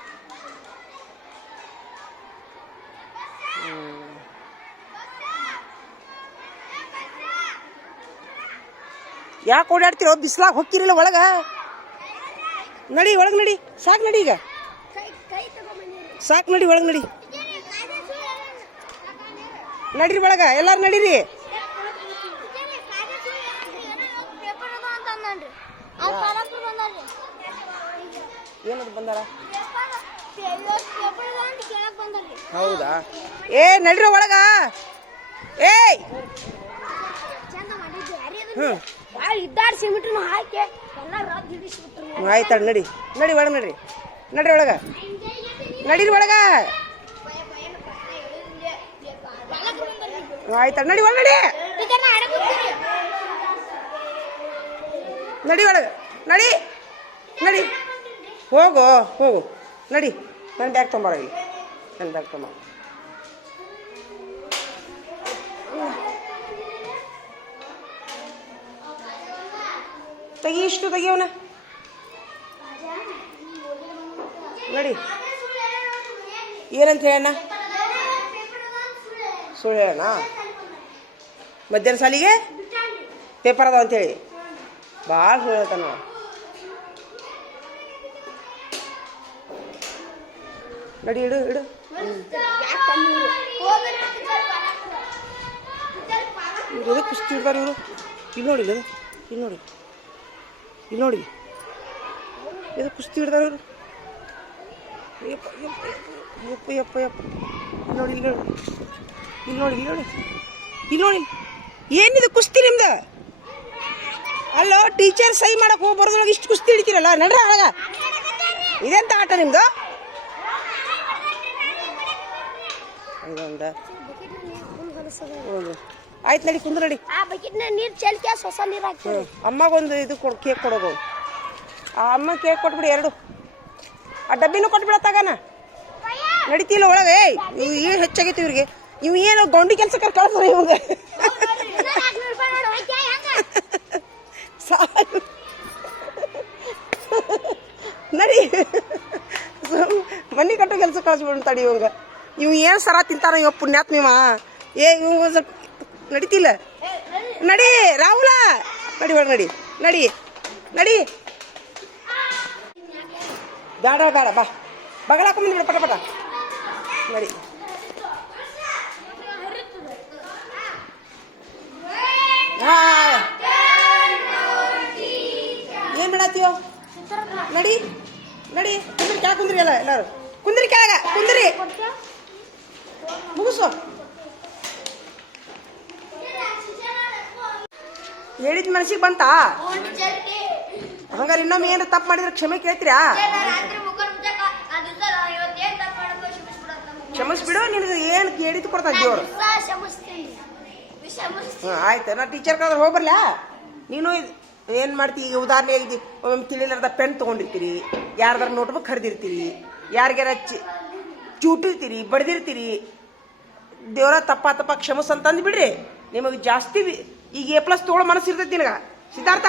ಯಾಕೆ ಓಡಾಡ್ತಿರೋ ಬಿಸ್ಲಾಗ ಹೊಕ್ಕಿರಿಲ್ಲ ಒಳಗೆ ನಡಿ ಒಳಗೆ ನಡಿ ಸಾಕು ನಡಿ ಈಗ ಸಾಕು ನಡಿ ಒಳಗೆ ನಡಿ ನಡೀರಿ ಒಳಗೆ ಎಲ್ಲಾರು ನಡೀರಿ ಏನದು ಬಂದಾರ ಹೌದಾ ಏ ನಡ್ರಿ ಒಳಗ ಏಯ್ ಇದ್ದಾರ ಸಿಮೆಂಟ್ನು ಹಾಕಿ ಆಯ್ತು ನಡಿ ನಡಿ ಒಳಗೆ ನಡ್ರಿ ನಡ್ರಿ ಒಳಗ ನಡೀರಿ ಒಳಗ ಆಯ್ತು ನಡಿ ಒಳಗೆ ನಡಿ ನಡಿ ಒಳಗೆ ನಡಿ ನಡಿ ಹೋಗು ಹೋಗು ನಡಿ ನನ್ನ ಬ್ಯಾಗ್ ತೊಂಬಾರ ಇಲ್ಲಿ ನನ್ನ ಬ್ಯಾಗ್ ತೊಂಬ ತೆಗಿ ಇಷ್ಟು ತೆಗಿಯವನ ನಡಿ ಏನಂತ ಹೇಳಣ್ಣ ಸುಳ್ಳು ಹೇಳಣ್ಣ ಮಧ್ಯಾಹ್ನ ಸಾಲಿಗೆ ಪೇಪರ್ ಅದಾವ ಅಂತೇಳಿ ಭಾಳ ಸುಳ್ಳು ಹೇಳ್ತಾನ ನಾವು ನಡಿ ಇಡು ಇಡು ಇವರು ಕುಸ್ತಿ ಇಡ್ತಾರೆ ಇವರು ಇಲ್ಲಿ ನೋಡಿ ಇಲ್ಲಿ ನೋಡಿ ಇಲ್ಲಿ ನೋಡಿ ಇದು ಕುಸ್ತಿ ಹಿಡ್ದಾರ ಇವರು ಯಪ್ಪ ಯಪ್ಪ ಯಪ್ಪ ಯಪ್ಪ ನೋಡಿ ಇಲ್ಲಿ ನೋಡಿ ಇಲ್ಲಿ ನೋಡಿ ಇಲ್ಲಿ ನೋಡಿ ಇಲ್ಲಿ ನೋಡಿ ಏನಿದು ಕುಸ್ತಿ ನಿಮ್ದು ಅಲ್ಲೋ ಟೀಚರ್ ಸಹಿ ಮಾಡಕ್ಕೆ ಹೋಗಿ ಬರೋದ್ರೊಳಗೆ ಇಷ್ಟು ಕುಸ್ತಿ ಹಿಡಿತೀರಲ್ಲ ನಡ್ರ ಅಳಗ ಇದೆಂತ ಆಟ ನಿಮ್ದು ಇದೊಂದು ಆಯ್ತು ನಡಿ ಕುಂದ್ರ ನಡಿ ನೀರು ಚೆಲ್ಕೆ ಹೊಸ ನೀರು ಹಾಕಿ ಅಮ್ಮಗೊಂದು ಇದು ಕೇಕ್ ಕೊಡೋದು ಆ ಅಮ್ಮ ಕೇಕ್ ಕೊಟ್ಬಿಡಿ 2 ಆ ಡಬ್ಬಿನೂ ಕೊಟ್ಬಿಡತ್ತಾಗನ ನಡಿತಿಲ್ಲ ಒಳಗೆ ಇವು ಏನು ಹೆಚ್ಚಾಗೈತಿ ಇವ್ರಿಗೆ ಇವು ಏನು ಗೌಂಡಿ ಕೆಲಸಕ್ಕೆ ಕಳ್ಸ್ರಿ ಇವಾಗ ನಡಿ ಮನೆ ಕಟ್ಟೋ ಕೆಲಸ ಕಳಿಸ್ಬಿಡು ತಡಿ ಇವಂಗ ಇವು ಏನು ಸರ ತಿಂತಾರ ಇವ ಪುಣ್ಯಾತ್ಮಿವ ಏ ಇವ್ ಸ್ವಲ್ಪ ನಡಿತಿಲ್ಲ ನಡಿ ರಾಹುಲ ನಡಿ ಒಳಗೆ ನಡಿ ನಡಿ ನಡಿ ಬೇಡ ಬೇಡ ಬಾ ಬಗಳಾಕೊಂಬಂದ್ಬಿಡ ಪಟ ಪಟ ನಡಿ ಏನು ಮಾಡತ್ತೀವೋ ನಡಿ ನಡಿ ಕುಂದ್ರಿ ಕೆಳಗೆ ಕುಂದ್ರಿ ಎಲ್ಲ ಎಲ್ಲರೂ ಕುಂದ್ರಿ ಕೆಳಗ ಕುಂದ್ರಿ ಮುಗಿಸು ಹೇಳಿದ ಮನಸ್ಸಿಗೆ ಬಂತಾ ಹಂಗಾರೆ ಇನ್ನೊಮ್ಮೆ ಏನಾರ ತಪ್ಪು ಮಾಡಿದ್ರೆ ಕ್ಷಮೆ ಕೇಳ್ತೀರಾ ಕ್ಷಮಿಸ್ಬಿಡು ನಿನಗೆ ಏನು ಹೇಳಿದ್ದು ಕೊಡ್ತಾನೆ ದೇವ್ರು ಆಯ್ತು ನಾ ಟೀಚರ್ ಕಳೆದ್ರೆ ಹೋಗ್ಬರ್ಲ ನೀನು ಏನು ಮಾಡ್ತೀವಿ ಈಗ ಉದಾಹರಣೆ ಒಮ್ಮೆ ತಿಳಿಲಾರ್ದ ಪೆನ್ ತೊಗೊಂಡಿರ್ತೀರಿ ಯಾರ್ದಾರ ನೋಟ್ಬುಕ್ ಹರಿದಿರ್ತೀರಿ ಯಾರಿಗಾರ ಚೂಟಿರ್ತೀರಿ ಬಡ್ದಿರ್ತೀರಿ ದೇವ್ರ ತಪ್ಪ ಕ್ಷಮಸ್ ಅಂತಂದು ಬಿಡ್ರಿ ನಿಮಗೆ ಜಾಸ್ತಿ ಈಗ A+ ತೊಗೊಳ್ಳೋ ಮನಸ್ಸು ಇರ್ತೈತಿ ನಿನಗ ಸಿದ್ಧಾರ್ಥ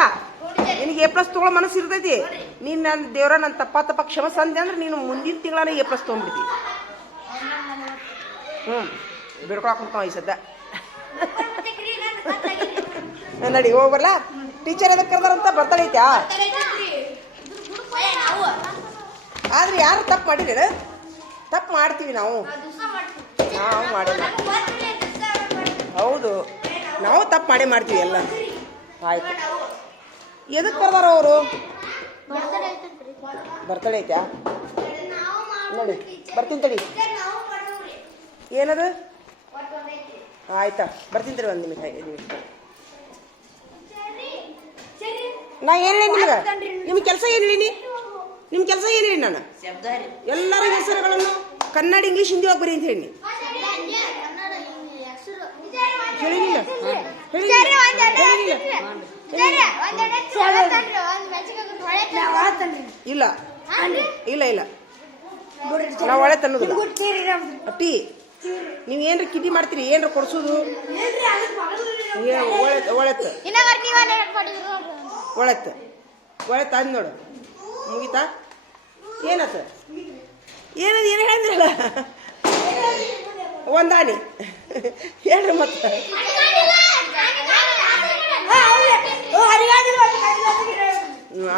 ನಿನಗೆ A+ ತೊಗೊಳ್ಳೋ ಮನಸ್ಸು ಇರ್ತೈತಿ ನೀನು ನನ್ನ ದೇವ್ರ ನನ್ನ ತಪ್ಪ ಕ್ಷಮಸ್ ಅಂದೆ ಅಂದ್ರೆ ನೀನು ಮುಂದಿನ ತಿಂಗಳಾನ A+ ತೊಗೊಂಡ್ಬಿಡ್ತಿ ಬಿಡ್ಕೊಳಕ್ ಕುಂತಾವ ಈ ಸದ್ದ ನಡಿ ಹೋಗ್ಬರ್ಲಾ ಟೀಚರ್ ಎದಕ್ಕೆ ಕರ್ದಾರಂತ ಬರ್ತಡೈತ್ಯಾ ಆದ್ರೆ ಯಾರು ತಪ್ಪು ಮಾಡಿದ್ರೆ ತಪ್ಪು ಮಾಡ್ತೀವಿ ನಾವು ಮಾಡಿಲ್ಲ ಹೌದು ನಾವು ತಪ್ಪು ಮಾಡ್ತೀವಿ ಎಲ್ಲ ಆಯ್ತು ಎದಕ್ಕೆ ಕರ್ದಾರ ಅವರು ಬರ್ತಡೇ ಐತ್ಯಾ ನೋಡಿ ಬರ್ತೀನಿ ತಡಿ ಏನದು ಆಯ್ತಾ ಬರ್ತೀನಿ ತಡಿ ಒಂದು ನಿಮಿಷ ನಾ ಏನು ಹೇಳಿ ನಿಮ್ಗೆ ನಿಮ್ಮ ಕೆಲಸ ಏನು ಹೇಳೀನಿ ನಿಮ್ಮ ಕೆಲಸ ಏನು ಹೇಳಿ ನಾನು ಎಲ್ಲರ ಹೆಸರುಗಳನ್ನು ಕನ್ನಡ ಇಂಗ್ಲೀಷ್ ಹಿಂದಿ ಹೋಗಿ ಬರೀ ಅಂತ ಹೇಳಿ ಹೇಳಿಲ್ಲ ಇಲ್ಲ ಇಲ್ಲ ಇಲ್ಲ ನಾವು ಒಳ್ಳೆ ತನ್ನೋದಿಲ್ಲ ಅಪ್ಪಿ ನೀವು ಏನ್ರ ಕಿಟಿ ಮಾಡ್ತೀರಿ ಏನ್ರ ಕೊಡ್ಸೋದು ಒಳೆತ್ತು ಒಳೆತ್ತು ಒಳೆತ್ತು ಅಂದ್ ನೋಡು ಮುಗೀತಾ ಏನತ್ತ ಏನದು ಏನು ಹೇಳಿದ್ರಲ್ಲ ಒಂದಾನಿ ಹೇಳ್ರಿ ಮತ್ತೆ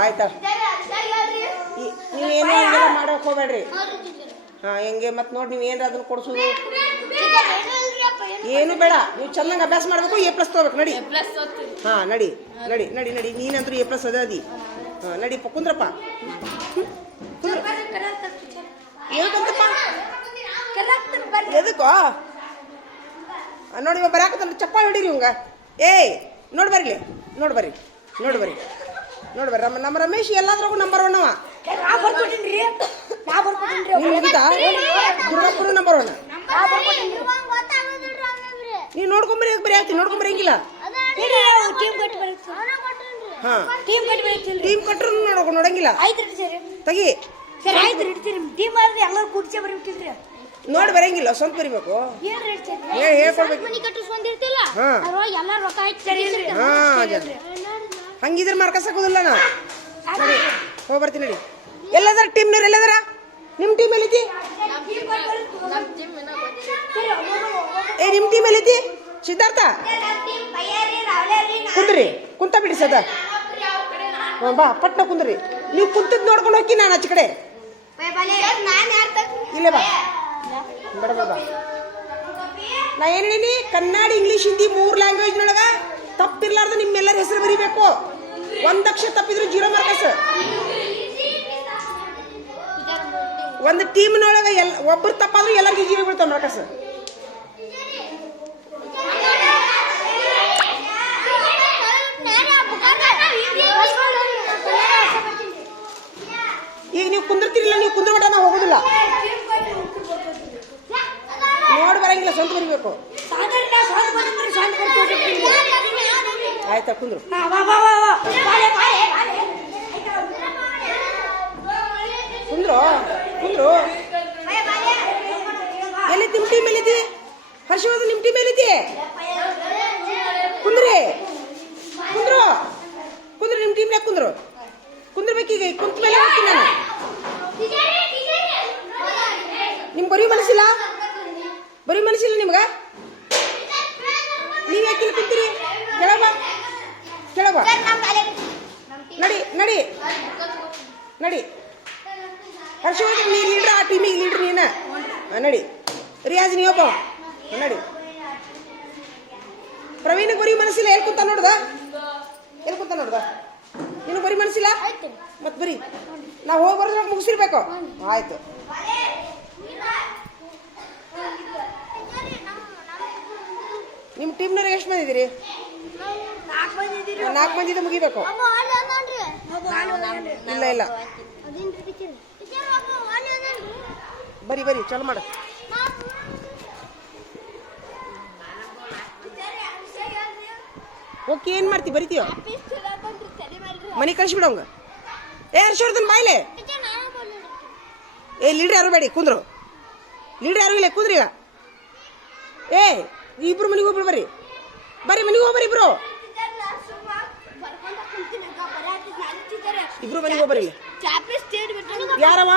ಆಯ್ತಾ ನೀವೇನು ಹಿಂಗೆಲ್ಲ ಮಾಡೋಕೆ ಹೋಗ್ಬೇಡ್ರಿ. ಹಾಂ ಹೆಂಗೆ ಮತ್ತೆ ನೋಡಿ ನೀವು ಏನಾರ ಅದನ್ನು ಕೊಡ್ಸೋದು ಏನು ಬೇಡ. ನೀವು ಚೆನ್ನಾಗಿ ಅಭ್ಯಾಸ ಮಾಡಬೇಕು, A+ ತೊಗೋಬೇಕು. ನಡಿ. ಹಾಂ ನಡಿ ನಡಿ ನಡಿ ನಡಿ. ನೀನಂತೂ A+ ಅದಿ. ಹಾಂ ನಡಿ ಕುಂದ್ರಪ್ಪ. ಏನಕ್ಕಂತಪ್ಪ ಎದಕ್ಕೋ ನೋಡಿ ಇವ ಬರಾಕತ್ತಲ್ಲ, ಚಪ್ಪಾಳೆ ಹೊಡೀರಿ ಇವಂಗ. ಏಯ್ ನೋಡಿ ಬರ್ಲಿ, ನೋಡಿ ಬರ್ರಿ, ನೋಡಿ ಬರ್ರಿ, ನೋಡಿ ಬರ್ರಿ. ನಮ್ಮ ರಮೇಶ್ ಎಲ್ಲಾದ್ರಾಗೂ ನಂಬರ್ 1 ಅವ. ದುರ್ಗಾಪುರ ನಂಬರ್ 1. ನೀವು ನೋಡ್ಕೊಂಬರಿ ಬರೀ ಆಗ್ತೀನಿ, ನೋಡ್ಕೊಂಬರಂಗಿಲ್ಲ. ಹಾಂ ಟೀಮ್ ಕಟ್ರು ನೋಡಂಗಿಲ್ಲ. ತೆಗಿ ನೋಡಿ ಬರಂಗಿಲ್ಲ, ಸ್ವಂತ ಬರಿಬೇಕು. ಹೇಳ್ಕೊಡ್ಬೇಕು. ಹಂಗಿದ್ರೆ ಮಾರ್ಕಸ್ ಹಾಕೋದಿಲ್ಲ ನಾ. ನಡಿ ಹೋಗಿ ಬರ್ತೀನಿ. ನಡಿ. ಎಲ್ಲದಾರ ಟೀಮ್ನವ್ರು ಎಲ್ಲದಾರ? ನಿಮ್ಮ ಟೀಮ್ ಎಲ್ಲೈತಿ? ನಿಮ್ಮ ಟೀಮ್ ಎಲ್ಲೈತಿ? ಸಿದ್ಧಾರ್ಥ ಕುಂದ್ರಿ, ಕುಂತ ಬಿಡಿ ಸದ. ಬಾ ಪಟ್ನ ಕುಂದ್ರಿ. ನೀವು ಕುಂತದ್ ನೋಡ್ಕೊಂಡು ಹೋಗಿ ನಾನು ಆಚೆ ಕಡೆ. ಇಲ್ಲ ಬಾ ಬೇಡ ಬಾ. ನಾ ಏನು ಹೇಳೀನಿ, ಕನ್ನಡ ಇಂಗ್ಲೀಷ್ ಹಿಂದಿ 3 ಲ್ಯಾಂಗ್ವೇಜ್ನೊಳಗ ತಪ್ಪಿರ್ಲಾರ್ದು ನಿಮ್ಮೆಲ್ಲರ ಹೆಸರು ಬರೀಬೇಕು. 1 ಅಕ್ಷರ ತಪ್ಪಿದ್ರು 0 ಮಾರ್ಕಸ್. ಒಂದು ಟೀಮ್ನೊಳಗ ಒಬ್ಬರು ತಪ್ಪಾದ್ರೂ ಎಲ್ಲರಿಗೂ 0 ಬೀಳ್ತಾವ ಮಾರ್ಕಸ್. ಈಗ ನೀವು ಕುಂದಿರ್ತಿರಿಲ್ಲ, ನೀವು ಕುಂದ್ರಬೇಡ, ನಾವು ಹೋಗೋದಿಲ್ಲ. ನೋಡಿ ಬರಂಗಿಲ್ಲ, ಸ್ವಂತ ಬರಿಬೇಕು. ಆಯ್ತಾ ಕುಂದ್ರು. ಕುಂದ್ರು ಕುಂದ್ರು. ಎಲ್ಲಿ ನಿಮ್ಮ ಟೀಮ್ ಎಲ್ಲಿದ್ದಿ? ಹರ್ಷವರ್ಧನ್ ನಿಮ್ಮ ಟೀಮ್ ಎಲ್ಲಿದ್ದಿ? ಕುಂದ್ರಿ ಕುಂದ್ರು ಕುಂದ್ರು. ನಿಮ್ಮ ಟೀಮ್ ಯಾಕೆ ಕುಂದ್ರು? ಕುಂದ್ರಬೇಕೀಗ. ಕುಂತ ಮೇಲೆ ಹೋಗ್ತೀನಿ ನಾನು. ನಿಮ್ಗೆ ಬರೀ ಮನಸ್ಸಿಲ್ಲ? ಬರೀ ಮನಸ್ಸಿಲ್ಲ ನಿಮ್ಗೆ? ನೀವು ಯಾಕೆ ಕುಂತೀರಿ? ಕೆಳಬ ಕೆಳಬ. ನಡಿ ನಡಿ ನಡಿ. ಹರ್ಷವರ್ಧನ್ ನೀ ಲೀಡ್ರ್, ಆ ಟೀಮಿಗೆ ಲೀಡ್ರ್ ನೀನ. ನಡಿ. ರಿಯಾಜ್ ನೀವೊಬ್ಬ ನಡಿ. ಪ್ರವೀಣಿಗೆ ಬರೀ ಮನಸ್ಸಿಲ್ಲ, ಎಲ್ಲಿ ಕುಂತ ನೋಡ್ದ? ಎಲ್ಲಿ ಕುಂತ ನೋಡ್ದ? ನಿನಗೆ ಬರೀ ಮನಸ್ಸಿಲ್ಲ? ಮತ್ತೆ ಬರೀ ನಾವು ಹೋಗಿ ಬರೋದ್ರಾಗ ಮುಗಿಸಿರ್ಬೇಕು. ಆಯ್ತು. ನಿಮ್ಮ ಟೀಮ್ನವ್ರಿಗೆ ಎಷ್ಟು ಮಂದಿ ಇದೀರಿ? 4 ಮಂದಿದ ಮುಗಿಬೇಕು. ಇಲ್ಲ ಇಲ್ಲ ಬರಿ ಬರಿ ಚಲೋ ಮಾಡ. ಓಕೆ ಏನು ಮಾಡ್ತಿ? ಬರಿತೀವ ಮನೆ ಕಳಿಸ್ಬಿಡವಂಗ. ಹರ್ಷವರ್ಧನ್ ಬಾಯ್ಲೆ. ಲೀಡ್ರ್ ಯಾರು ಬೇಡಿ, ಕುಂದ್ರು. ಲೀಡ್ರ್ ಯಾರು ಇಲ್ಲ, ಕುಂದ್ರಿ. ಈಗ ಇಬ್ರು ಮನೆಗೆ ಹೋಗ್ಬಿಡು. ಬರ್ರಿ ಬರ್ರಿ ಮನೆಗೆ ಹೋಗ್ಬರಿ. ಇಬ್ರು ಮನೆಗೆ ಹೋಗ್ಬರಿ. ಯಾರವ?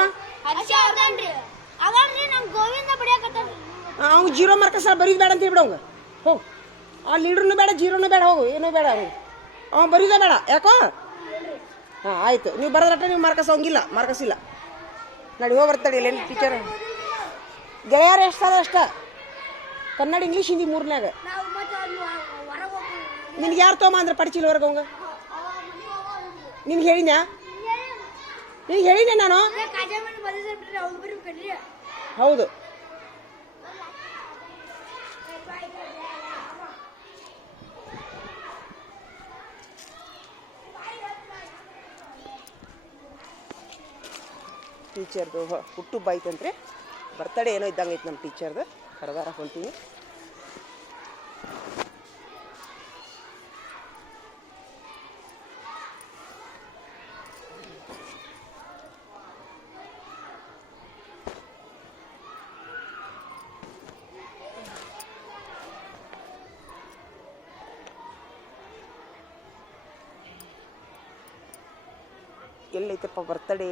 ಅವ್ನು 0 ಮಾರ್ಕಸ್ ಬರೀದ್ ಬೇಡ ಅಂತ ಹೇಳ್ಬಿಡವಂಗ. ಹೋಗು. ಆ ಲೀಡ್ರನ್ನು ಬೇಡ, 0ನೂ ಬೇಡ, ಹೋಗು. ಏನೂ ಬೇಡ, ಅವ್ನು ಬರೀದೇ ಬೇಡ. ಯಾಕೋ? ಹಾಂ ಆಯ್ತು. ನೀವು ಬರೋದ್ರಟ್ಟ ನೀವು ಮಾರ್ಕಸ್ ಹೋಗಿಲ್ಲ, ಮಾರ್ಕಸ್ ಇಲ್ಲ. ನಡಿ ಹೋಗಿ ಬರ್ತಡಿ. ಇಲ್ಲ ಏನು ಟೀಚರ್ ಗೆಳೆಯರು ಎಷ್ಟು ಅದ ಅಷ್ಟ. ಕನ್ನಡ ಇಂಗ್ಲೀಷ್ ಹಿಂದಿ 3ನ್ಯಾಗ. ನಿನ್ಗೆ ಯಾರು ತೊಗೊಂಬ ಅಂದ್ರೆ ಪಡಿಚಿಲ್ವರ್ಗ ಅವಂಗ? ನಿನ್ಗೆ ಹೇಳಿದ್ಯಾ? ನಿನ್ಗೆ ಹೇಳಿದ್ದೆ ನಾನು. ಹೌದು. ಟೀಚರ್ದು ಹುಟ್ಟುಹಬ್ಬ ಐತಂತ್ರಿ, ಬರ್ತಡೇ ಏನೋ ಇದ್ದಂಗೆ ಐತೆ ನಮ್ಮ ಟೀಚರ್ದು. ಕರೆದಾರ ಹೊಂಟೀವಿ. ಎಲ್ಲೈತಪ್ಪ ಬರ್ತಡೇ?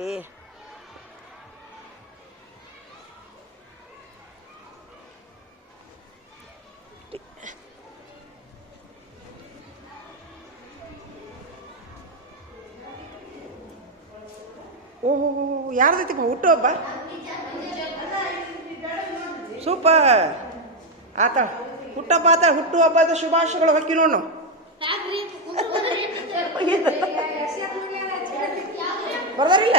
ಓಹೋ ಯಾರ್ದೈತಿಪ್ಪ ಹುಟ್ಟುಹಬ್ಬ? ಸೂಪರ್ ಆತ ಹುಟ್ಟುಹಬ್ಬ ಆತ. ಹುಟ್ಟುಹಬ್ಬದ ಶುಭಾಶಯಗಳು ಹೊಕ್ಕಿ ನೋಡು. ಬರ್ದಾರಿಲ್ಲ?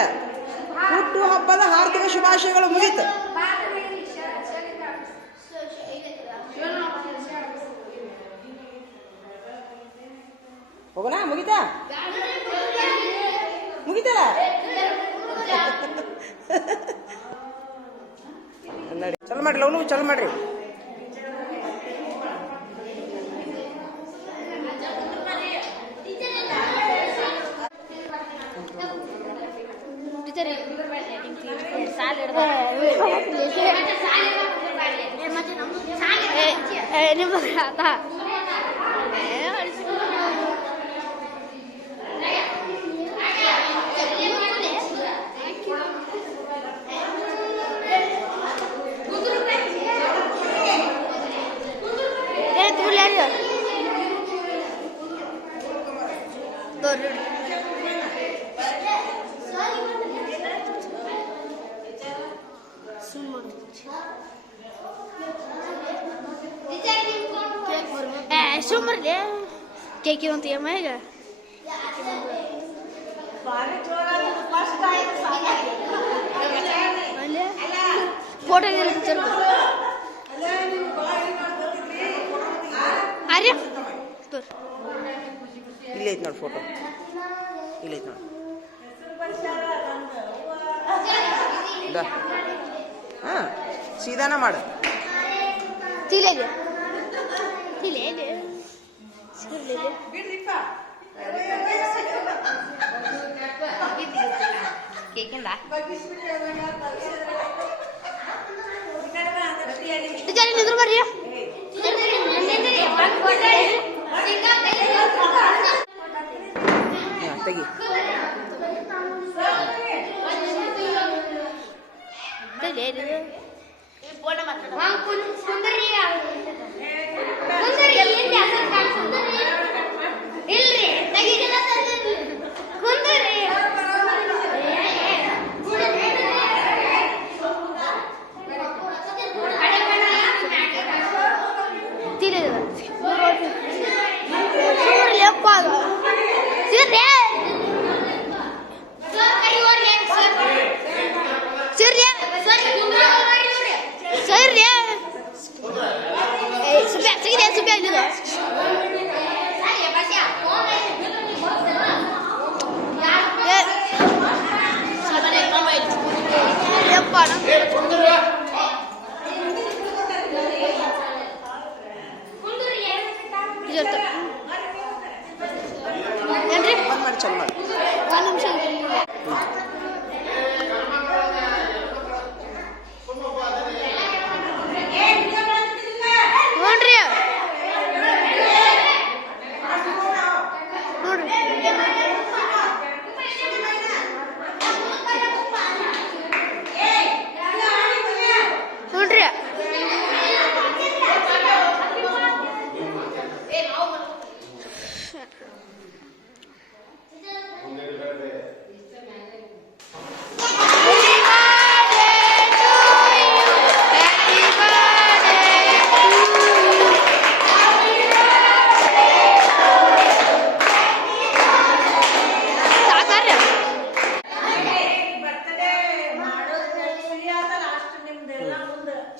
ಹುಟ್ಟುಹಬ್ಬದ ಹಾರ್ದಿಕ ಶುಭಾಶಯಗಳು ಮುಗೀತು. ಹೋಗೋಣ? ಮುಗಿತಾ? ಮುಗಿತಲ್ಲ ನೋಡಿ. ಚಲೋ ಮಾಡ್ರಿ ಲವ್ನು, ಚಲೋ ಮಾಡ್ರಿ. ಸುಮ್ಮನೆ ಕೇಕಿ ಅಂತ ಈಗ ಫೋಟೋ ಇಲ್ಲೇ ಐತೆ ನೋಡಿ ಫೋಟೋ. ಇಲ್ಲೇ ಐತೆ ನೋಡಿ. ಹಾಂ ಸೀದಾನ ಮಾಡು. ನಿಂದ್ರು ಬರ್ರಿ. ತೆಗಿ. ಮಾಡಿ ಚಲೋ ಮಾಡಿ.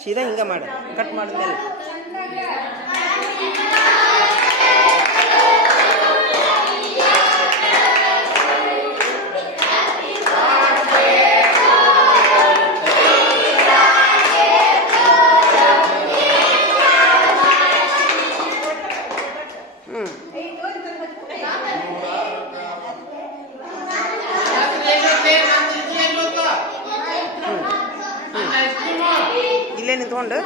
ಸೀದಾ ಹಿಂಗೆ ಮಾಡು. ಕಟ್ ಮಾಡಿದ್ಮೇಲೆ ಇಲ್ಲೇ ನಿಂತ್ಕೊಂಡು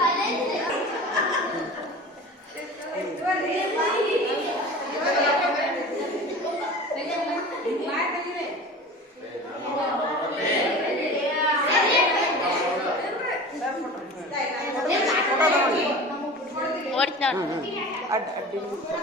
ಅಡ್ಡಿ ಫೋಟೋ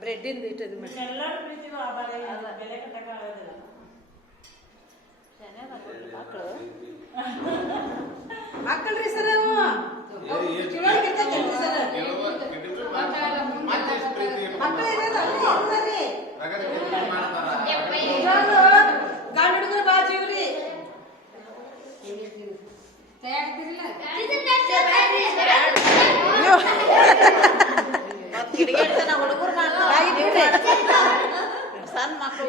ಬ್ರೆಡ್ ಇಂದ ಇಟ್ಟದು ಮಕ್ಕಳ್ರಿ ಸರ್ ಗಾಂಡ್ ಹುಡುಗರು ಬಾಜೀವ್ರಿ ಸಣ್ಣ ಮಕ್ಕಳು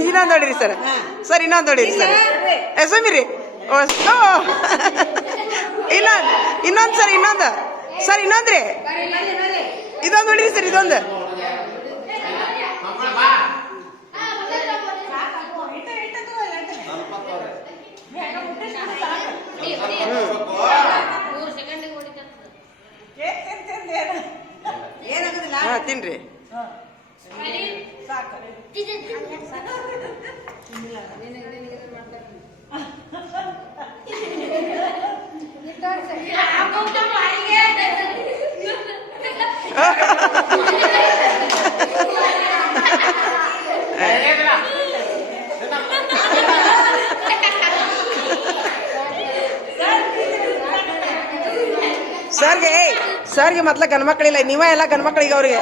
ಇನ್ನೊಂದು ನೋಡಿರಿ ಸರ್ ಸರ್ ಇನ್ನೊಂದು ನೋಡಿರಿ ಸರ್ ಸುಮಿರಿ ಇನ್ನೊಂದು ಸರ್ ಇನ್ನೊಂದು ಸರ್ ಇನ್ನೊಂದ್ರಿ ಇದೊಂದು ನೋಡಿರಿ ಸರ್ ಇದೊಂದು ತಿನ್ರಿ ಸರ್ಗೆ ಮೊದ್ಲ ಗಂಡ್ಮಕ್ಳಿಲ್ಲ ನೀವ ಎಲ್ಲ ಗಂಡ್ಮಕ್ಳಿಗೆ ಅವ್ರಿಗೆ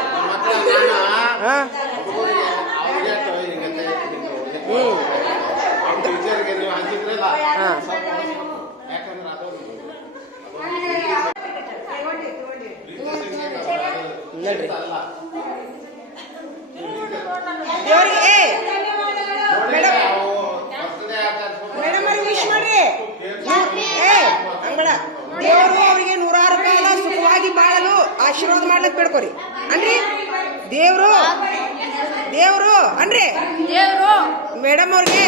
ನೋಡ್ರಿ ದೇವ್ರಿಗೆ ಮೇಡಮ್ ಅವ್ರಿಗೆ ವಿಶ್ ಮಾಡ್ರಿ ಅಂಗಳ ದೇವರು ಅವರಿಗೆ 100 ಕಾಲ ಸುಖವಾಗಿ ಬಾಳಲು ಆಶೀರ್ವಾದ ಮಾಡ್ಲಿಕ್ಕೆ ಬೇಡ್ಕೋರಿ ಅನ್ರಿ ದೇವ್ರು ಅನ್ರಿ ಮೇಡಮ್ ಅವ್ರಿಗೆ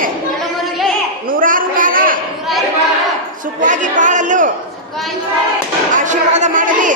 100 ಕಾಲ ಸುಖವಾಗಿ ಬಾಳಲು ಆಶೀರ್ವಾದ ಮಾಡಲಿ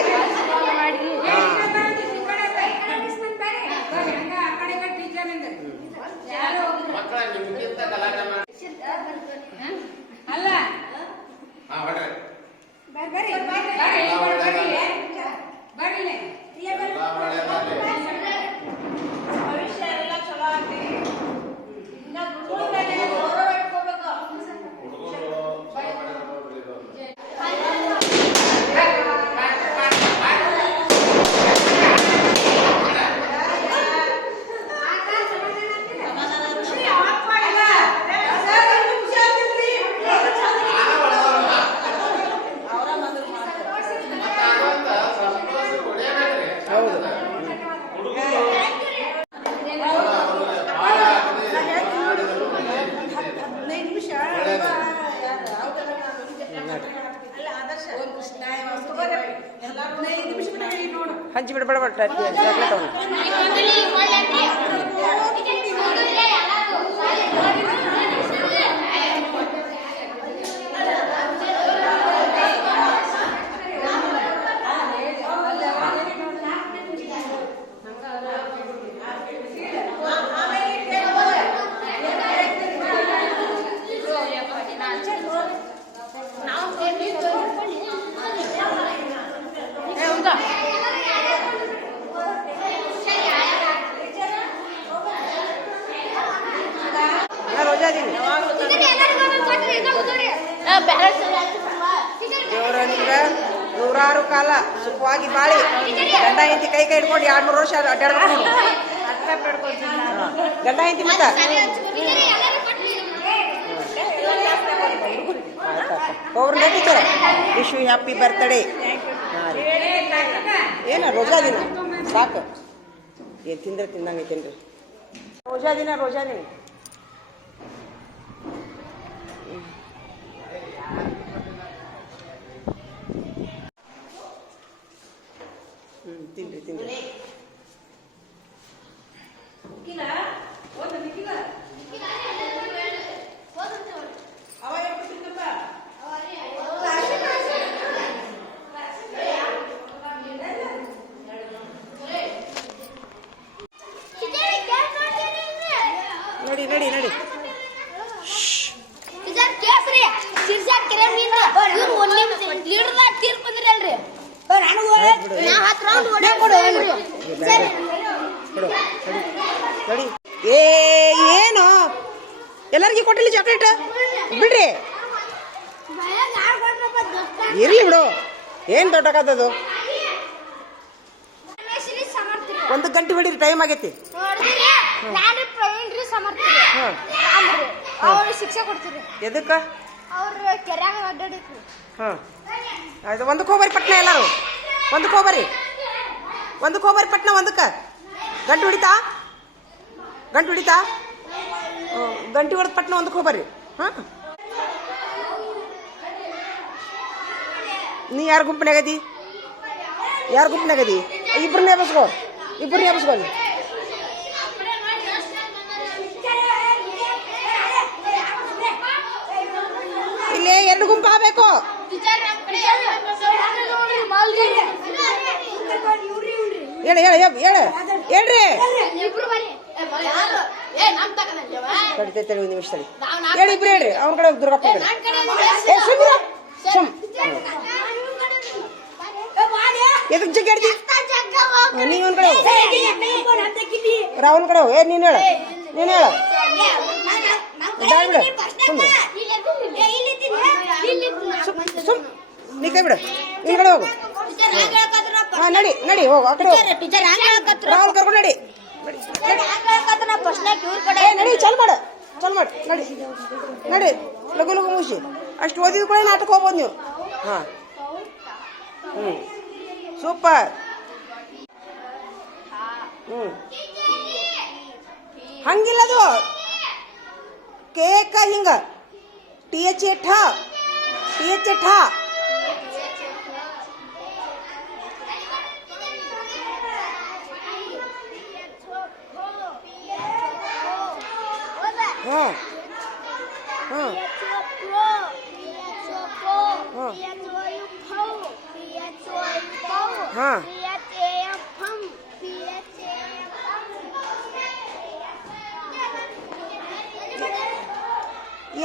ಹಂಚಿ ಬಿಡಬೇಡ ದೇವರ ನಿಮ್ಗೆ 100 ಕಾಲ ಸುಖವಾಗಿ ಬಾಳಿ ಗಂಡ ಹೆಂಡತಿ ಕೈ ಹಿಡ್ಕೊಂಡು 200 ವರ್ಷ ಅಡ್ಡಾಡ್ಬೇಕು ಗಂಡ ಹೆಂಡತಿ ಮತ್ತ ಹೋಗ್ರಿ teacher wish you happy birthday. ಹಾಂ ರೀ ಏನು ರೋಜಾ ದಿನ ಸಾಕು ಏನು ತಿಂದ್ರೆ ತಿಂದಂಗೆ ಐತೇನ್ರಿ. ರೋಜಾ ದಿನ ತಿನ್ರಿ ನಡಿ ನಡಿ. ಏನು ಎಲ್ಲರಿಗೂ ಕೊಟ್ಟಿಲ್ಲ ಚಾಕ್ಲೇಟ್ ಬಿಡ್ರಿ, ಇರ್ಲಿ ಬಿಡು. ಏನು ದೊಡ್ಡದು 1 ಗಂಟೆ ಬಿಡಿರಿ, ಟೈಮ್ ಆಗೈತಿ. ಶಿಕ್ಷೆ ಕೊಡ್ತೀರಿ ಎದಕ್ಕೆ? ಅವ್ರ ಕೆರ್ಯಾಗ ಅಡ್ಡಾಡಿಕ್ರಿ. ಹಾಂ ಆಯ್ತು, ಒಂದಕ್ಕೆ ಹೋಗ್ಬರಿ ಪಟ್ನ. ಎಲ್ಲರೂ ಒಂದಕ್ಕೆ ಹೋಗ್ಬರಿ ಪಟ್ನ. ಒಂದಕ್ಕೆ ಗಂಟು ಹೊಡಿತಾ ಗಂಟೆ ಹೊಡೆದ ಪಟ್ನ ಒಂದಕ್ಕೆ ಹೋಗ್ಬರಿ. ಹಾಂ ನೀ ಯಾರು ಗುಂಪಿನಾಗದಿ? ಇಬ್ಬರನ್ನ ಎಬ್ಬಿಸ್ಕೋ ಇಲ್ಲೇ 2 ಗುಂಪು ಆಗಬೇಕು. ಹೇಳ್ರಿ ತಡಿ ಒಂದು ನಿಮಿಷದಲ್ಲಿ ಹೇಳಿ. ಇಬ್ರು ಹೇಳ್ರಿ. ಅವ್ನ ಕಡೆ ದುರ್ಗಪ್ಪ ಕಡೆ ಎದಕ್ಕೆ ಜಗ್ಗಾಡ್ದಿ? ನೀವ್ ಒಂದ್ ಕಡೆ ರಾವನ್ ಕಡೆ ಹೋಗು. ನೀನ್ ಹೇಳ ನೀ ಕೈ ಬಿಡ. ನಿನ್ ಕಡೆ ಹೋಗು. ಹಾ ನಡಿ ಹೋಗು. ಆ ಕಡೆ ರಾಹುಲ್ ಕರ್ಕೊಂಡು ನಡಿ. ಚಲ್ ಮಾಡು ನಡಿ ಲಗು ಮುಗಿಸಿ. ಅಷ್ಟು ಓದಿದ ಕೂಡ ನಾಟಕ ಹೋಗ್ಬೋದು ನೀವು. ಹಾಂ ಸೂಪರ್. ಹಂಗಿಲ್ಲದು ಕೇಕ ಹಿಂಗ TH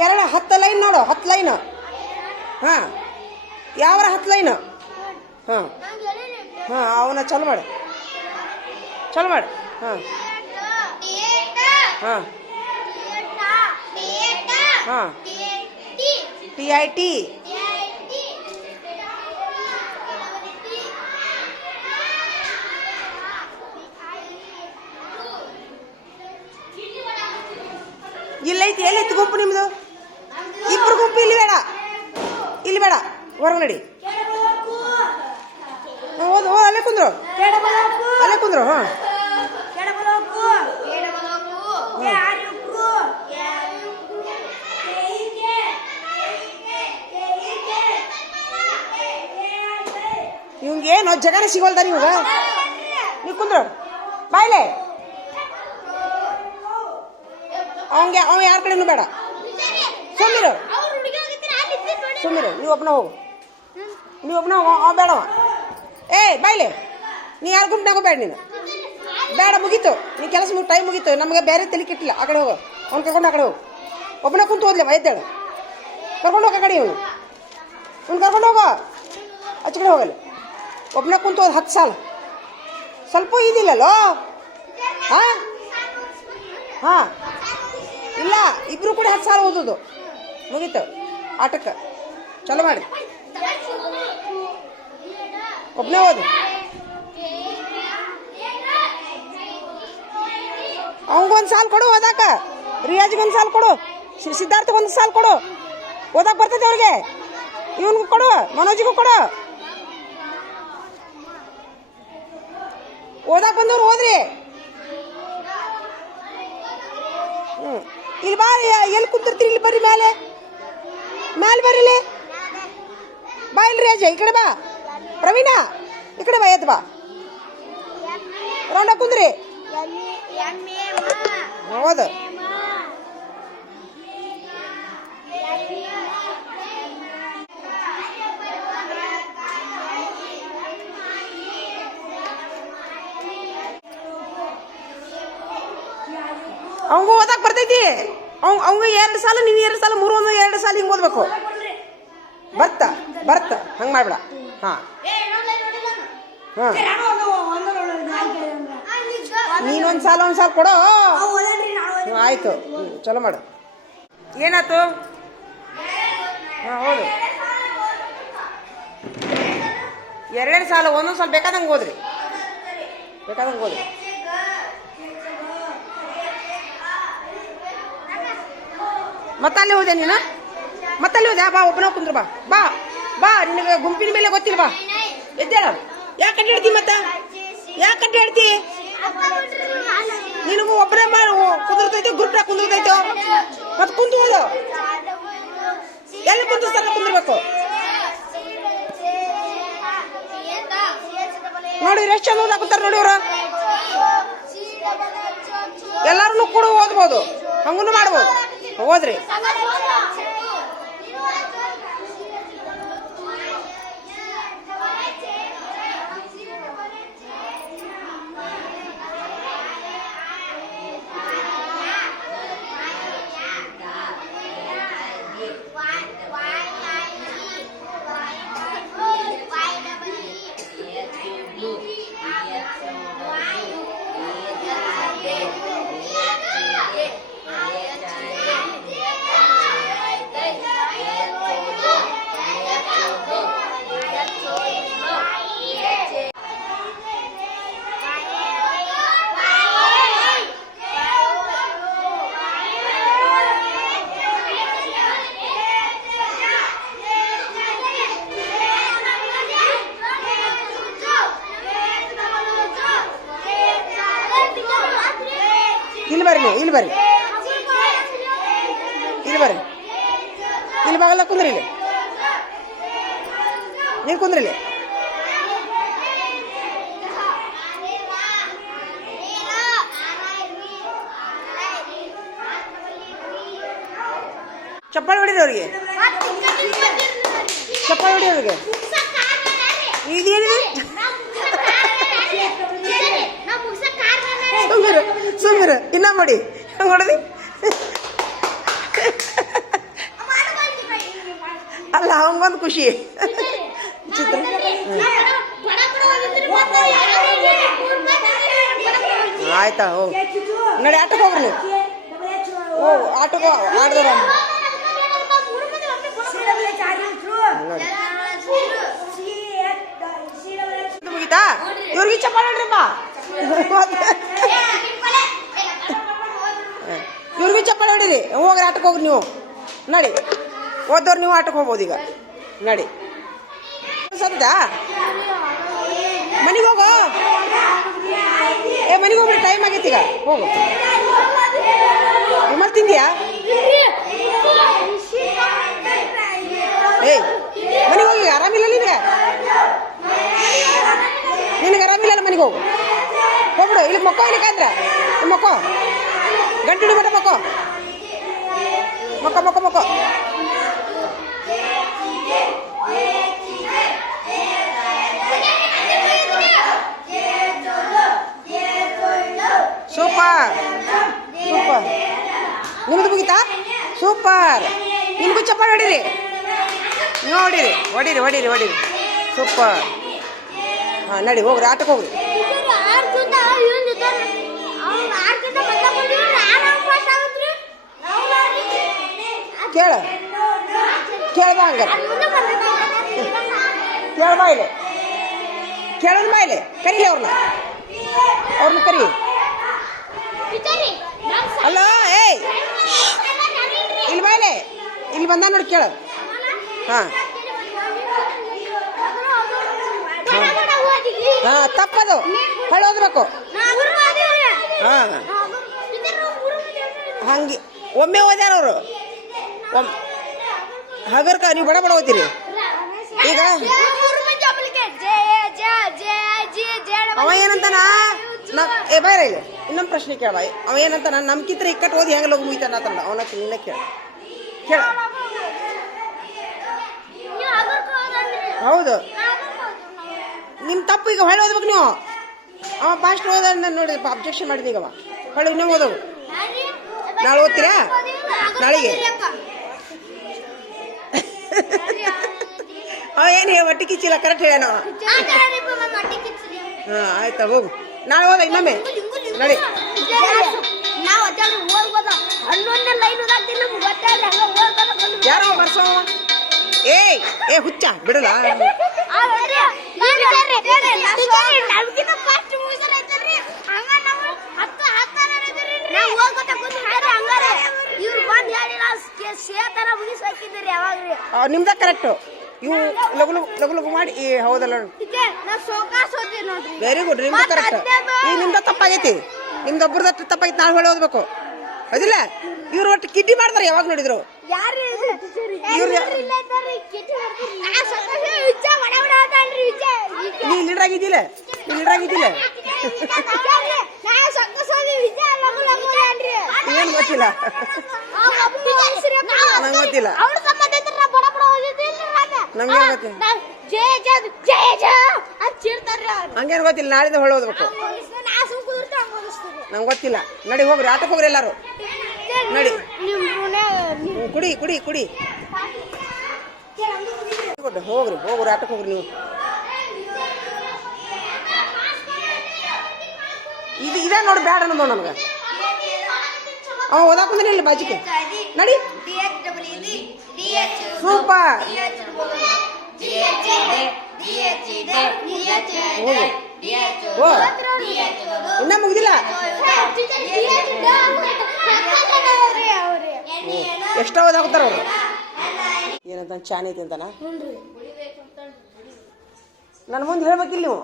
ಎರಡು 10 ಲೈನ್ ನೋಡು. 10 ಲೈನ್. ಹಾಂ ಯಾವರ 10 ಲೈನ್. ಹಾಂ ಅವನ್ನ ಚಲೋ ಮಾಡು. ಹಾಂ TIT ಇಲ್ಲೈತಿ. ಎಲ್ಲೈತಿ ಗುಂಪು ನಿಮ್ದು? ಇಬ್ರು ಗುಂಪು ಇಲ್ಲಿ ಬೇಡ ಹೊರಗೆ ನಡಿ. ಓದು ಅಲ್ಲೇ ಕುಂದ್ರು. ಹಾಂ ಇವಂಗೇನು ಜಗನ ಸಿಗೋಲ್ದ ಇವಾಗ. ನೀವು ಕುಂದ್ರು ಬಾಯ್ಲೆ. ಅವ ಯಾರ ಕಡೆನೂ ಬೇಡ. ಸುಮ್ಮಿರು ನೀವು ಒಬ್ಬನ ಹೋಗು. ಅವ ಬೇಡವ. ಬಾಯ್ಲೆ ನೀ ಯಾರು ಗುಂಪಿನಾಗೋ ಬೇಡ. ನೀನು ಬೇಡ, ಮುಗೀತು. ನೀ ಕೆಲಸ ಟೈಮ್ ಮುಗೀತು. ನಮಗೆ ಬೇರೆ ತಲೆ ಕೆಟ್ಟಿಲ್ಲ. ಆ ಕಡೆ ಹೋಗು. ಅವ್ನು ಕರ್ಕೊಂಡು ಆ ಕಡೆ ಹೋಗು. ಒಬ್ಬನ ಕುಂತು ಹೋದ್ಲಮ್ಮ ಎದ್ದೇಳು. ಕರ್ಕೊಂಡು ಹೋಗ. ಆ ಕಡೆ ಅವ್ನು ಕರ್ಕೊಂಡು ಹೋಗೋ. ಆಚೆ ಕಡೆ ಹೋಗಲ್ಲ. ಒಬ್ಬನ ಕುಂತು ಹೋದ್ 10 ಸಾಲ ಸ್ವಲ್ಪ ಇದಿಲ್ಲಲ್ಲೋ. ಹಾಂ ಇಲ್ಲ, ಇಬ್ರು ಕೂಡ 10 ಸಾಲ ಓದೋದು ಮುಗೀತು. ಆಟಕ್ಕೆ ಚಲೋ ಮಾಡಿ. ಒಬ್ಬನೇ ಓದು. ಅವಂಗೊಂದು ಸಾಲ ಕೊಡು ಓದಾಕ. ರಿಯಾಜ್ಗೊಂದು ಸಾಲ ಕೊಡು. ಸಿದ್ಧಾರ್ಥಗೊಂದು ಸಾಲ ಕೊಡು. ಓದಾಕ ಬರ್ತೈತೆ ಅವ್ರಿಗೆ. ಇವನ್ಗೂ ಕೊಡು, ಮನೋಜಿಗೂ ಕೊಡು. ಓದಾಕ್ ಬಂದವ್ರು ಹೋದ್ರಿ. ಇಲ್ಲಿ ಬಾ, ಎಲ್ಲಿ ಕುಂತಿರ್ತೀರಿ? ಇಲ್ಲಿ ಬರ್ರಿ, ಮೇಲೆ ಬರ್ರಿ. ಇಲ್ಲಿ ಬಾ, ಇಲ್ರಿ ಅಜಯ್, ಈ ಕಡೆ ಬಾ. ಪ್ರವೀಣ, ಈ ಕಡೆ ಬಾ, ಎದ್ದು ಬಾ. ರೌಂಡ ಕುಂದ್ರಿ. ಹೌದು. ಅವಂಗೂ ಓದಾಕ್ ಬರ್ತೈತಿ. ಅವಂಗ 2 ಸಾಲ, ನೀವು 2 ಸಾಲ, 3 2 ಸಾಲ ಹಿಂಗೆ ಓದ್ಬೇಕು. ಬರ್ತ ಹಂಗೆ ಮಾಡ್ಬೇಡ. ಹಾಂ ನೀನೊಂದು ಸಾಲ ಕೊಡೋ. ಆಯ್ತು, ಚಲೋ ಮಾಡು. ಏನಾಯ್ತು? ಹಾಂ, ಹೌದು. 2 ಸಾಲ, ಒಂದೊಂದು ಸಾಲ ಬೇಕಾದಂಗೆ ಓದ್ರಿ. ಮತ್ತಲ್ಲಿ ಹೋದೆ ನೀನು? ಮತ್ತಲ್ಲಿ ಹೋದೆ? ಬಾ, ಒಬ್ಬನ ಕುಂದ್ರು. ಬಾ ನಿನಗೆ ಗುಂಪಿನ ಮೇಲೆ ಗೊತ್ತಿಲ್ಲ. ಬಾ, ಎದ್ದೇಳ. ಯಾಕೆ ಅಡ್ಡಾಡ್ತಿ? ಯಾಕೆ ಅಡ್ಡಾಡ್ತಿ? ನಿನಗೂ ಒಬ್ಬನೇ ಕುಂದಿರ್ತೈತೆ, ಗ್ರೂಪ್ನಾಗ ಕುಂದಿರ್ತೈತೋ. ಮತ್ತೆ ಕುಂತು ಹೋದು. ಎಲ್ಲಿ ಕುಂತು ಸ್ಥಳ ಕುಂದಿರ್ಬೇಕು ನೋಡಿ. ಎಷ್ಟು ಚಂದ ಓದಾಕುತ್ತಾರ ನೋಡಿ ಇವ್ರು. ಎಲ್ಲಾರನು ಕೂಡ ಓದ್ಬೋದು, ಹಂಗೂ ಮಾಡ್ಬೋದು. ಓದ್ರಿ. ಇಲ್ಲಿ ಬರ್ರಿ. ಇಲ್ಲಿ ಬಾಗಲ್ಲ ಕುಂದ್ರಿ. ಇಲ್ಲಿ ನೀನು ಕುಂದ್ರಿ. ಇಲ್ಲಿ ಚಪ್ಪಾಳೆ ಹೊಡಿರಿ ಅವ್ರಿಗೆ. ಇದೇನಿದೆ? ಸುಮ್ಮಿರು. ಇನ್ನ ಮಾಡಿ ಹಂಗೆ ಹೊಡೆದಿ. ಅಲ್ಲ, ಅವಂಗೊಂದು ಖುಷಿ. ಚಿತ್ರ ಆಯ್ತಾ? ಹೋಗಿ ನೋಡಿ, ಆಟಕ್ಕೆ ಹೋಗ್ರಿ ನೀವು. ಆಟಕ್ಕೆ ಆಡ್ದವ್ರ ಮುಗಿತಾ? ಇವ್ರಿಗೆ ಚಪ್ಪಾಳೆ ಹೊಡ್ರಿಪ್ಪ. ಇವ್ರಿಗೂ ಚಪ್ಪಾಳೆ ಹೊಡೀರಿ. ಹೋಗ್ರಿ, ಆಟಕ್ಕೆ ಹೋಗ್ರಿ ನೀವು. ನಡಿ, ಓದೋರು ನೀವು ಆಟಕ್ಕೆ ಹೋಗ್ಬೋದು ಈಗ. ನಡಿ. ಸತ್ತಾ? ಮನೆಗೆ ಹೋಗೋ. ಮನೆಗೆ ಹೋಗ್ರಿ, ಟೈಮ್ ಆಗೈತಿ ಈಗ. ಹೋಗು. ವಿಮಲ್ ತಿಂದಿಯಾ? ಮನೆಗೆ ಹೋಗಿ. ಆರಾಮಿಲ್ಲ ನಿನಗೆ? ಆರಾಮಿಲ್ಲ, ಮನೆಗೆ ಹೋಗ್ಬಿಡು. ಇಲ್ಲಿ ಮಕ್ಕೋ. ಇಲ್ಲಿಕಂದ್ರೆ ಮಕ್ಕೋ. ಗಂಟು ಮಟ್ಟ ಮಕ್ಕೋ. ಸೂಪರ್. ನಿಮ್ದು ಮುಗಿತಾ? ಸೂಪರ್. ನಿಮ್ಗೂ ಚಪ್ಪಾಳೆ ಹೊಡೀರಿ. ಹೊಡೀರಿ. ಸೂಪರ್. ಹಾಂ, ನಡಿ, ಹೋಗ್ರಿ, ಆಟಕ್ಕೆ ಹೋಗ್ರಿ. ಕೇಳ್ಬಾ ಹಂಗಾರೆ. ಕೇಳೋದು ಬಾಯಿಲೆ. ಕರೀಲಿ ಅವ್ರನ್ನ ಕರಿ. ಅಲ್ಲ, ಇಲ್ಲಿ ಬಾಯಿಲೆ. ಇಲ್ಲಿ ಬಂದ ನೋಡಿ, ಕೇಳು. ಹಾಂ, ಹಾಂ ತಪ್ಪದು ಹೊಳ್ಳಿ ಓದ್ಬೇಕು ಹಾಂ ಹಂಗೆ ಒಮ್ಮೆ ಓದ್ಯಾರ ಅವರು ಹಗರ್ಕ ನೀವು ಬಡ ಬಡ ಓದ್ತೀರಿ ಈಗ ಅವ ಏನಂತಾನ ಏ ಬೇರೆ ಇಲ್ಲ ಇನ್ನೊಂದು ಪ್ರಶ್ನೆ ಕೇಳ ಅವ ಏನಂತಾನ ನಮ್ಕಿತ್ರ ಇಕ್ಕಟ್ಟು ಓದಿ ಹೆಂಗೆ ಲಗು ಮುಗಿತಾನ ಅಂತಂದ ಅವನ ನಿನ್ನ ಕೇಳ ಕೇಳ ಹೌದು ನಿಮ್ಮ ತಪ್ಪು ಈಗ ಹೊಳ್ಳಿ ಓದ್ಬೇಕು ನೀವು ಅವ ಫಾಸ್ಟ್ ಓದ ನೋಡಿ ಅಬ್ಜೆಕ್ಷನ್ ಮಾಡಿದ ಈಗ ಅವ ಹೊಳ್ಳಿ ಇನ್ನೂ ಓದವು ನಾಳೆ ಓದ್ತೀರಾ ನಾಳೆಗೆ ಅವ ಏನು ಹೇಳ ಹೊಟ್ಟೆ ಕಿಚ್ಚಿಲ್ಲ ಕರೆಕ್ಟ್ ಹೇಳೋಣ ಹಾಂ ಆಯ್ತಾ ಹೋಗು ನಾಳೆ ಹೋದ ಇನ್ನೊಮ್ಮೆ ನಡಿ ಯಾರೋ ಬರ್ಸೋ ಏ ಹುಚ್ಚ ಬಿಡಲ್ಲ ನಿಮ್ದ ಕರೆಕ್ಟು ಇವು ಲಗು ಲಗು ಲಗು ಮಾಡಿ ಹೌದಲ್ಲ ವೆರಿ ಗುಡ್ ನಿಮ್ದು ಕರೆಕ್ಟ್ ಈಗ ನಿಮ್ದ ತಪ್ಪಾಗೈತಿ ನಿಮ್ದೊಬ್ಬರದ ತಪ್ಪಾಗೈತಿ ನಾಳೆ ಹೊಳೆ ಓದ್ಬೇಕು ಅದಿಲ್ಲ ಇವ್ರು ಒಟ್ಟು ಕಿಡ್ಡಿ ಮಾಡ್ತಾರೆ ಯಾವಾಗ ನೋಡಿದ್ರು ನೀ ಲೀಡ್ರಾಗಿದ್ದಿಲ್ಲ ಏನ್ ಗೊತ್ತಿಲ್ಲ ನಂಗೆ ಗೊತ್ತಿಲ್ಲ ಹಂಗೇನು ಗೊತ್ತಿಲ್ಲ ನಾಳಿಂದ ಹೊಳೆ ಓದ್ಬೇಕು ನಂಗೆ ಗೊತ್ತಿಲ್ಲ ನಡಿ ಹೋಗ್ರಿ ಆಟಕ್ಕೆ ಹೋಗ್ರಿ ಎಲ್ಲಾರು ನಡಿ ಕುಡಿ ಕುಡಿ ಕುಡಿ ಹೋಗ್ರಿ ಹೋಗ್ರಿ ಆಟಕ್ಕೆ ಹೋಗ್ರಿ ನೀವು ಇದು ಇದೇ ನೋಡಿ ಬ್ಯಾಡ ಅನ್ನೋದು ನಮ್ಗೆ ಅವ ಓದಾಕಂದ್ರೆ ಇಲ್ಲ ಬಾಜಿಕೆ ನಡಿ ಸೂಪರ್ ಇನ್ನ ಮುಗ್ದಿಲ್ಲ ಎಷ್ಟೋ ಓದಾಗ್ತಾರ ಅವ್ರು ಏನಂತ ಚಾನ್ ಐತಿ ಅಂತಾನ ನನ್ನ ಮುಂದೆ ಹೇಳ್ಬೇಕಿಲ್ಲ ನೀವು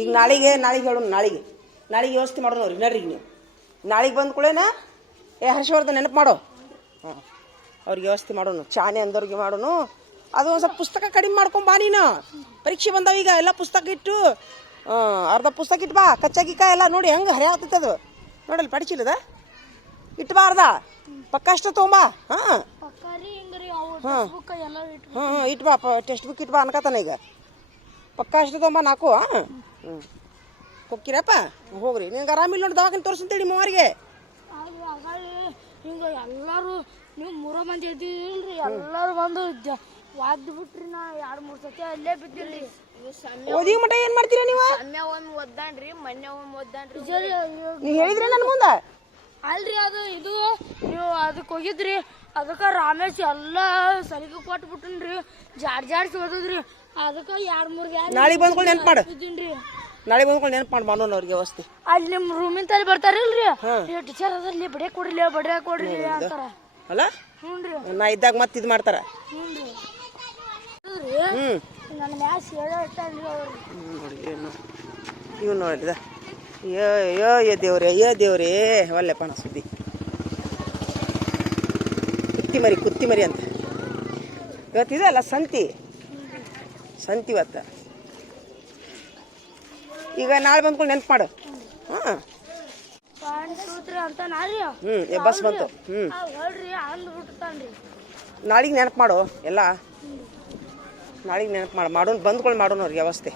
ಈಗ ನಾಳೆಗೆ ಹೇಳೋಣ ನಾಳೆಗೆ ವ್ಯವಸ್ಥೆ ಮಾಡೋಣ ಅವ್ರಿಗೆ ನಡ್ರಿ ನೀವು ನಾಳೆಗೆ ಬಂದ ಕೂಡೇನ ಹರ್ಷವರ್ಧನ್ ನೆನಪು ಮಾಡೋ ಹಾಂ ಅವ್ರಿಗೆ ವ್ಯವಸ್ಥೆ ಮಾಡೋಣ ಚಾನೆ ಅಂದವ್ರಿಗೆ ಮಾಡೋಣ ಅದು ಒಂದು ಸ್ವಲ್ಪ ಪುಸ್ತಕ ಕಡಿಮೆ ಮಾಡ್ಕೊಂಬಾ ನೀನು ಪರೀಕ್ಷೆ ಬಂದಾವ ಈಗ ಎಲ್ಲ ಪುಸ್ತಕ ಇಟ್ಟು ಅರ್ಧ ಪುಸ್ತಕ ಇಟ್ಟು ಬಾ ಕಚ್ಚಾಗಿಕ್ಕ ಎಲ್ಲ ನೋಡಿ ಹೆಂಗೆ ಹರಿ ಆಗ್ತೈತೆ ಅದು ನೋಡಲ್ಲಿ ಪಡಿಚಿಲ್ಲದ ಇಟ್ಟು ಬಾ ಅರ್ಧ ಪಕ್ಕ ಅಷ್ಟು ತೊಗೊಂಬಾ ಹಾಂ ಹಾಂ ಹಾಂ ಇಟ್ಟು ಬಾ ಟೆಕ್ಸ್ಟ್ ಬುಕ್ ಇಟ್ಟು ಬಾ ಅನ್ಕತಾನ ಈಗ ಪಕ್ಕ ಅಷ್ಟು ತೊಗೊಂಬಾ ನಾಲ್ಕು ಹಾಂ ಹ್ಞೂ ಹೋಗ್ತೀರಪ್ಪ ಹೋಗ್ರಿ ನಿನ್ಗೆ ಆರಾಮಿಲ್ಲ ನೋಡಿ ದವಾಖಾನೆ ತೋರಿಸಂತೇಳಿ ಮೂವರಿಗೆ ಹಿಂಗ ಎಲ್ಲಾರು ನೀವು 3 ಮಂದಿ ಇದ್ದೀರಿ ಎಲ್ಲಾರು ಬಂದು ವಾದ್ ಬಿಟ್ರಿ ನಾ 2-3 ಸತಿ ಅಲ್ಲೇ ಬಿದ್ದಿಲ್ರಿ ಓದಿ ಮಟ ಏನ್ ಮಾಡ್ತೀರಾ ನೀವು ಮೊನ್ನೆ ಒಮ್ಮೆ ಓದ್ದಾನ್ರಿ ನೀವು ಹೇಳಿದ್ರಿ ನನ್ನ ಮುಂದೆ ಅಲ್ರಿ ಅದು ಇದು ನೀವು ಅದಕ್ಕೆ ಹೋಗಿದ್ರಿ ಅದಕ್ಕೆ ರಾಮೇಶ್ ಎಲ್ಲ ಸಲಿಗೆ ಕೊಟ್ಟು ಬಿಟ್ಟನ್ರಿ ಜಾಡ್ಸಿ ಓದದ್ರಿ ಅದಕ್ಕೆ 2-3 ನಾಳೆಗೆ ಬಂದ್ಕೊಂಡು ನೆನ್ಪು ಮಾಡು ನಾಳೆ ಬಂದ್ಕೊಂಡು ನೆನಪು ಮಾಡಿ ಮಾಡೋಣ ಅವ್ರಿಗೆ ವ್ಯವಸ್ಥೆ ಅಲ್ಲಿ ನಿಮ್ಮ ರೂಮಿನ ತಲೆ ಬರ್ತಾರಿಲ್ರಿ ಟೀಚರ್ ಅದ್ರಲ್ಲಿ ಬಡೇ ಕೊಡ್ರಿ ಅಂತಾರ ಅಲ್ಲ ಹ್ಞೂ ನಾ ಇದ್ದಾಗ ಮತ್ತೆ ಇದು ಮಾಡ್ತಾರ ನನ್ನ ಮ್ಯಾಸ್ ಹೇಳ್ತಾನ್ರಿ ಅವ್ರು ನೋಡಿ ಇವ್ ನೋಡಿದ ಅಯ್ಯೋ ದೇವ್ರೇ ಒಳ್ಳೆಪ್ಪ ನಾ ಸುದ್ದಿ ಕುತ್ತಿ ಮರಿ ಅಂತ ಇವತ್ತಿದೆ ಅಲ್ಲ ಸಂತಿ ಇವತ್ತು ಈಗ ನಾಳೆ ಬಂದ್ಕೊಂಡು ನೆನ್ಪು ಮಾಡು ಹಾಂ ಬಸ್ ಬಂತು ನಾಳೆಗೆ ನೆನಪು ಮಾಡು ಎಲ್ಲ ನಾಳೆಗೆ ನೆನಪು ಮಾಡೋಣ ಬಂದ್ಕೊಂಡು ಮಾಡೋಣ ಅವ್ರಿಗೆ ವ್ಯವಸ್ಥೆ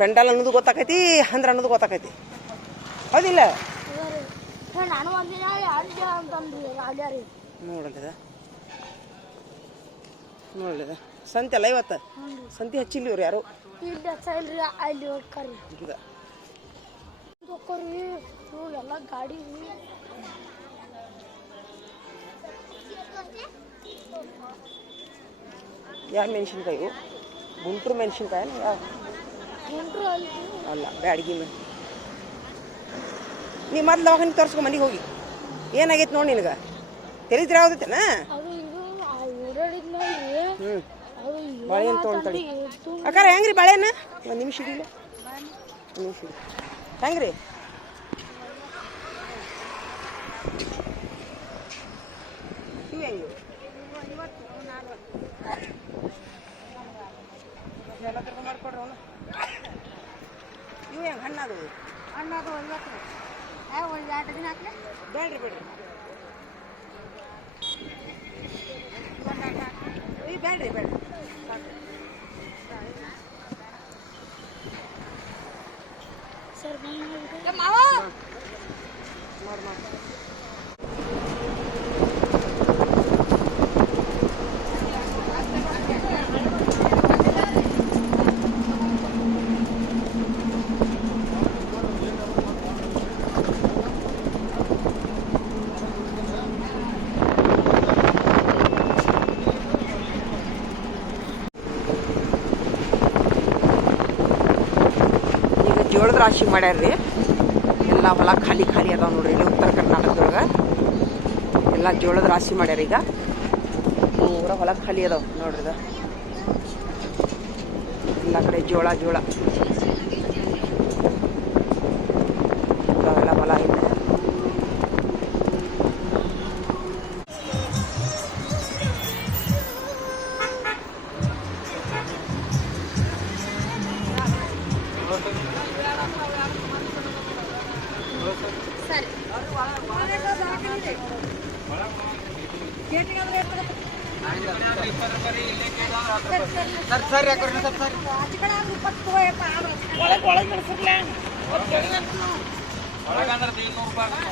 ಪೆಂಡಲ್ ಅನ್ನೋದು ಗೊತ್ತಾಕೈತಿ ಅಂದ್ರೆ ಅನ್ನೋದು ಗೊತ್ತಾಕೈತಿ ಹೌದಿಲ್ಲ ನೋಡಲಿದ ಸಂತೆ ಅಲ್ಲ ಇವತ್ತು ಸಂತೆ ಹಚ್ಚಿಲ್ಲ ಇವ್ರು ಯಾರು ಅಲ್ಲಿ ಹೋಗ್ರಿ ಎಲ್ಲ ಗಾಡಿ ಯಾವ ಮೆಣಸಿನ್ಕಾಯಿ ಗುಂಟೂರು ಮೆಣಸಿನ್ಕಾಯಿ ಯಾವ ಅಲ್ಲ ಬ್ಯಾಡಗಿ ನೀ ಮೊದ್ಲು ದವಾಖಾನೆ ತೋರಿಸ್ಕೊ ಮನೆಗೆ ಹೋಗಿ ಏನಾಗೈತೆ ನೋಡಿ ನಿನಗೆ ತಿಳಿದ್ರೆ ಯಾವ್ದೈತೆನಾ ಅದು ಇದು ಓಡಾಡಿದ್ನಲ್ಲಿ ಅದು ಬಾಳೆಹಣ್ಣು ತೊಗೊಂತಳಿ ಅಕ್ಕಾರ ಹೆಂಗ್ರಿ ಬಾಳೆಹಣ್ಣು ಒಂದು ನಿಮಿಷ ಇಡಿಲ್ಲ ಒಂದು ನಿಮಿಷ ಇಡಿ ಹೆಂಗ್ರಿ ಇವು ಹೆಂಗೆ ಎಲ್ಲ ಕರ್ಕೊಂಡು ಮಾಡ್ಕೊಡ್ರಿ ಅವನು ಇವು ಹೆಂಗೆ ಹಣ್ಣಾದು ಹಣ್ಣದು 50 ಒಂದು 2 ದಿನ ಹಾಕ್ಲೆ ಬೇಡ್ರಿ ಬೇಡ್ರಿ ಈ ಬೇಡ್ರಿ ಬೇಡ್ರಿ ಸರ್ ಮಾಡಿ ಮಾಡಿ ಜೋಳದ ರಾಶಿ ಮಾಡ್ಯಾರ್ರಿ ಎಲ್ಲ ಹೊಲ ಖಾಲಿ ಖಾಲಿ ಅದಾವ ನೋಡ್ರಿ ಇಲ್ಲಿ ಉತ್ತರ ಕರ್ನಾಟಕದೊಳಗೆ ಎಲ್ಲ ಜೋಳದ ರಾಶಿ ಮಾಡ್ಯಾರ ಈಗ ಊರ ಹೊಲ ಖಾಲಿ ಅದಾವ ನೋಡ್ರಿ ಎಲ್ಲ ಕಡೆ ಜೋಳ ಜೋಳ ಅವೆಲ್ಲ ಹೊಲ ಇದೆ ಸರ್ ಯಾಕ್ರಿ ಸರ್ ಒಳಗೆ ಒಳಗಂದ್ರೆ 200 ರೂಪಾಯಿ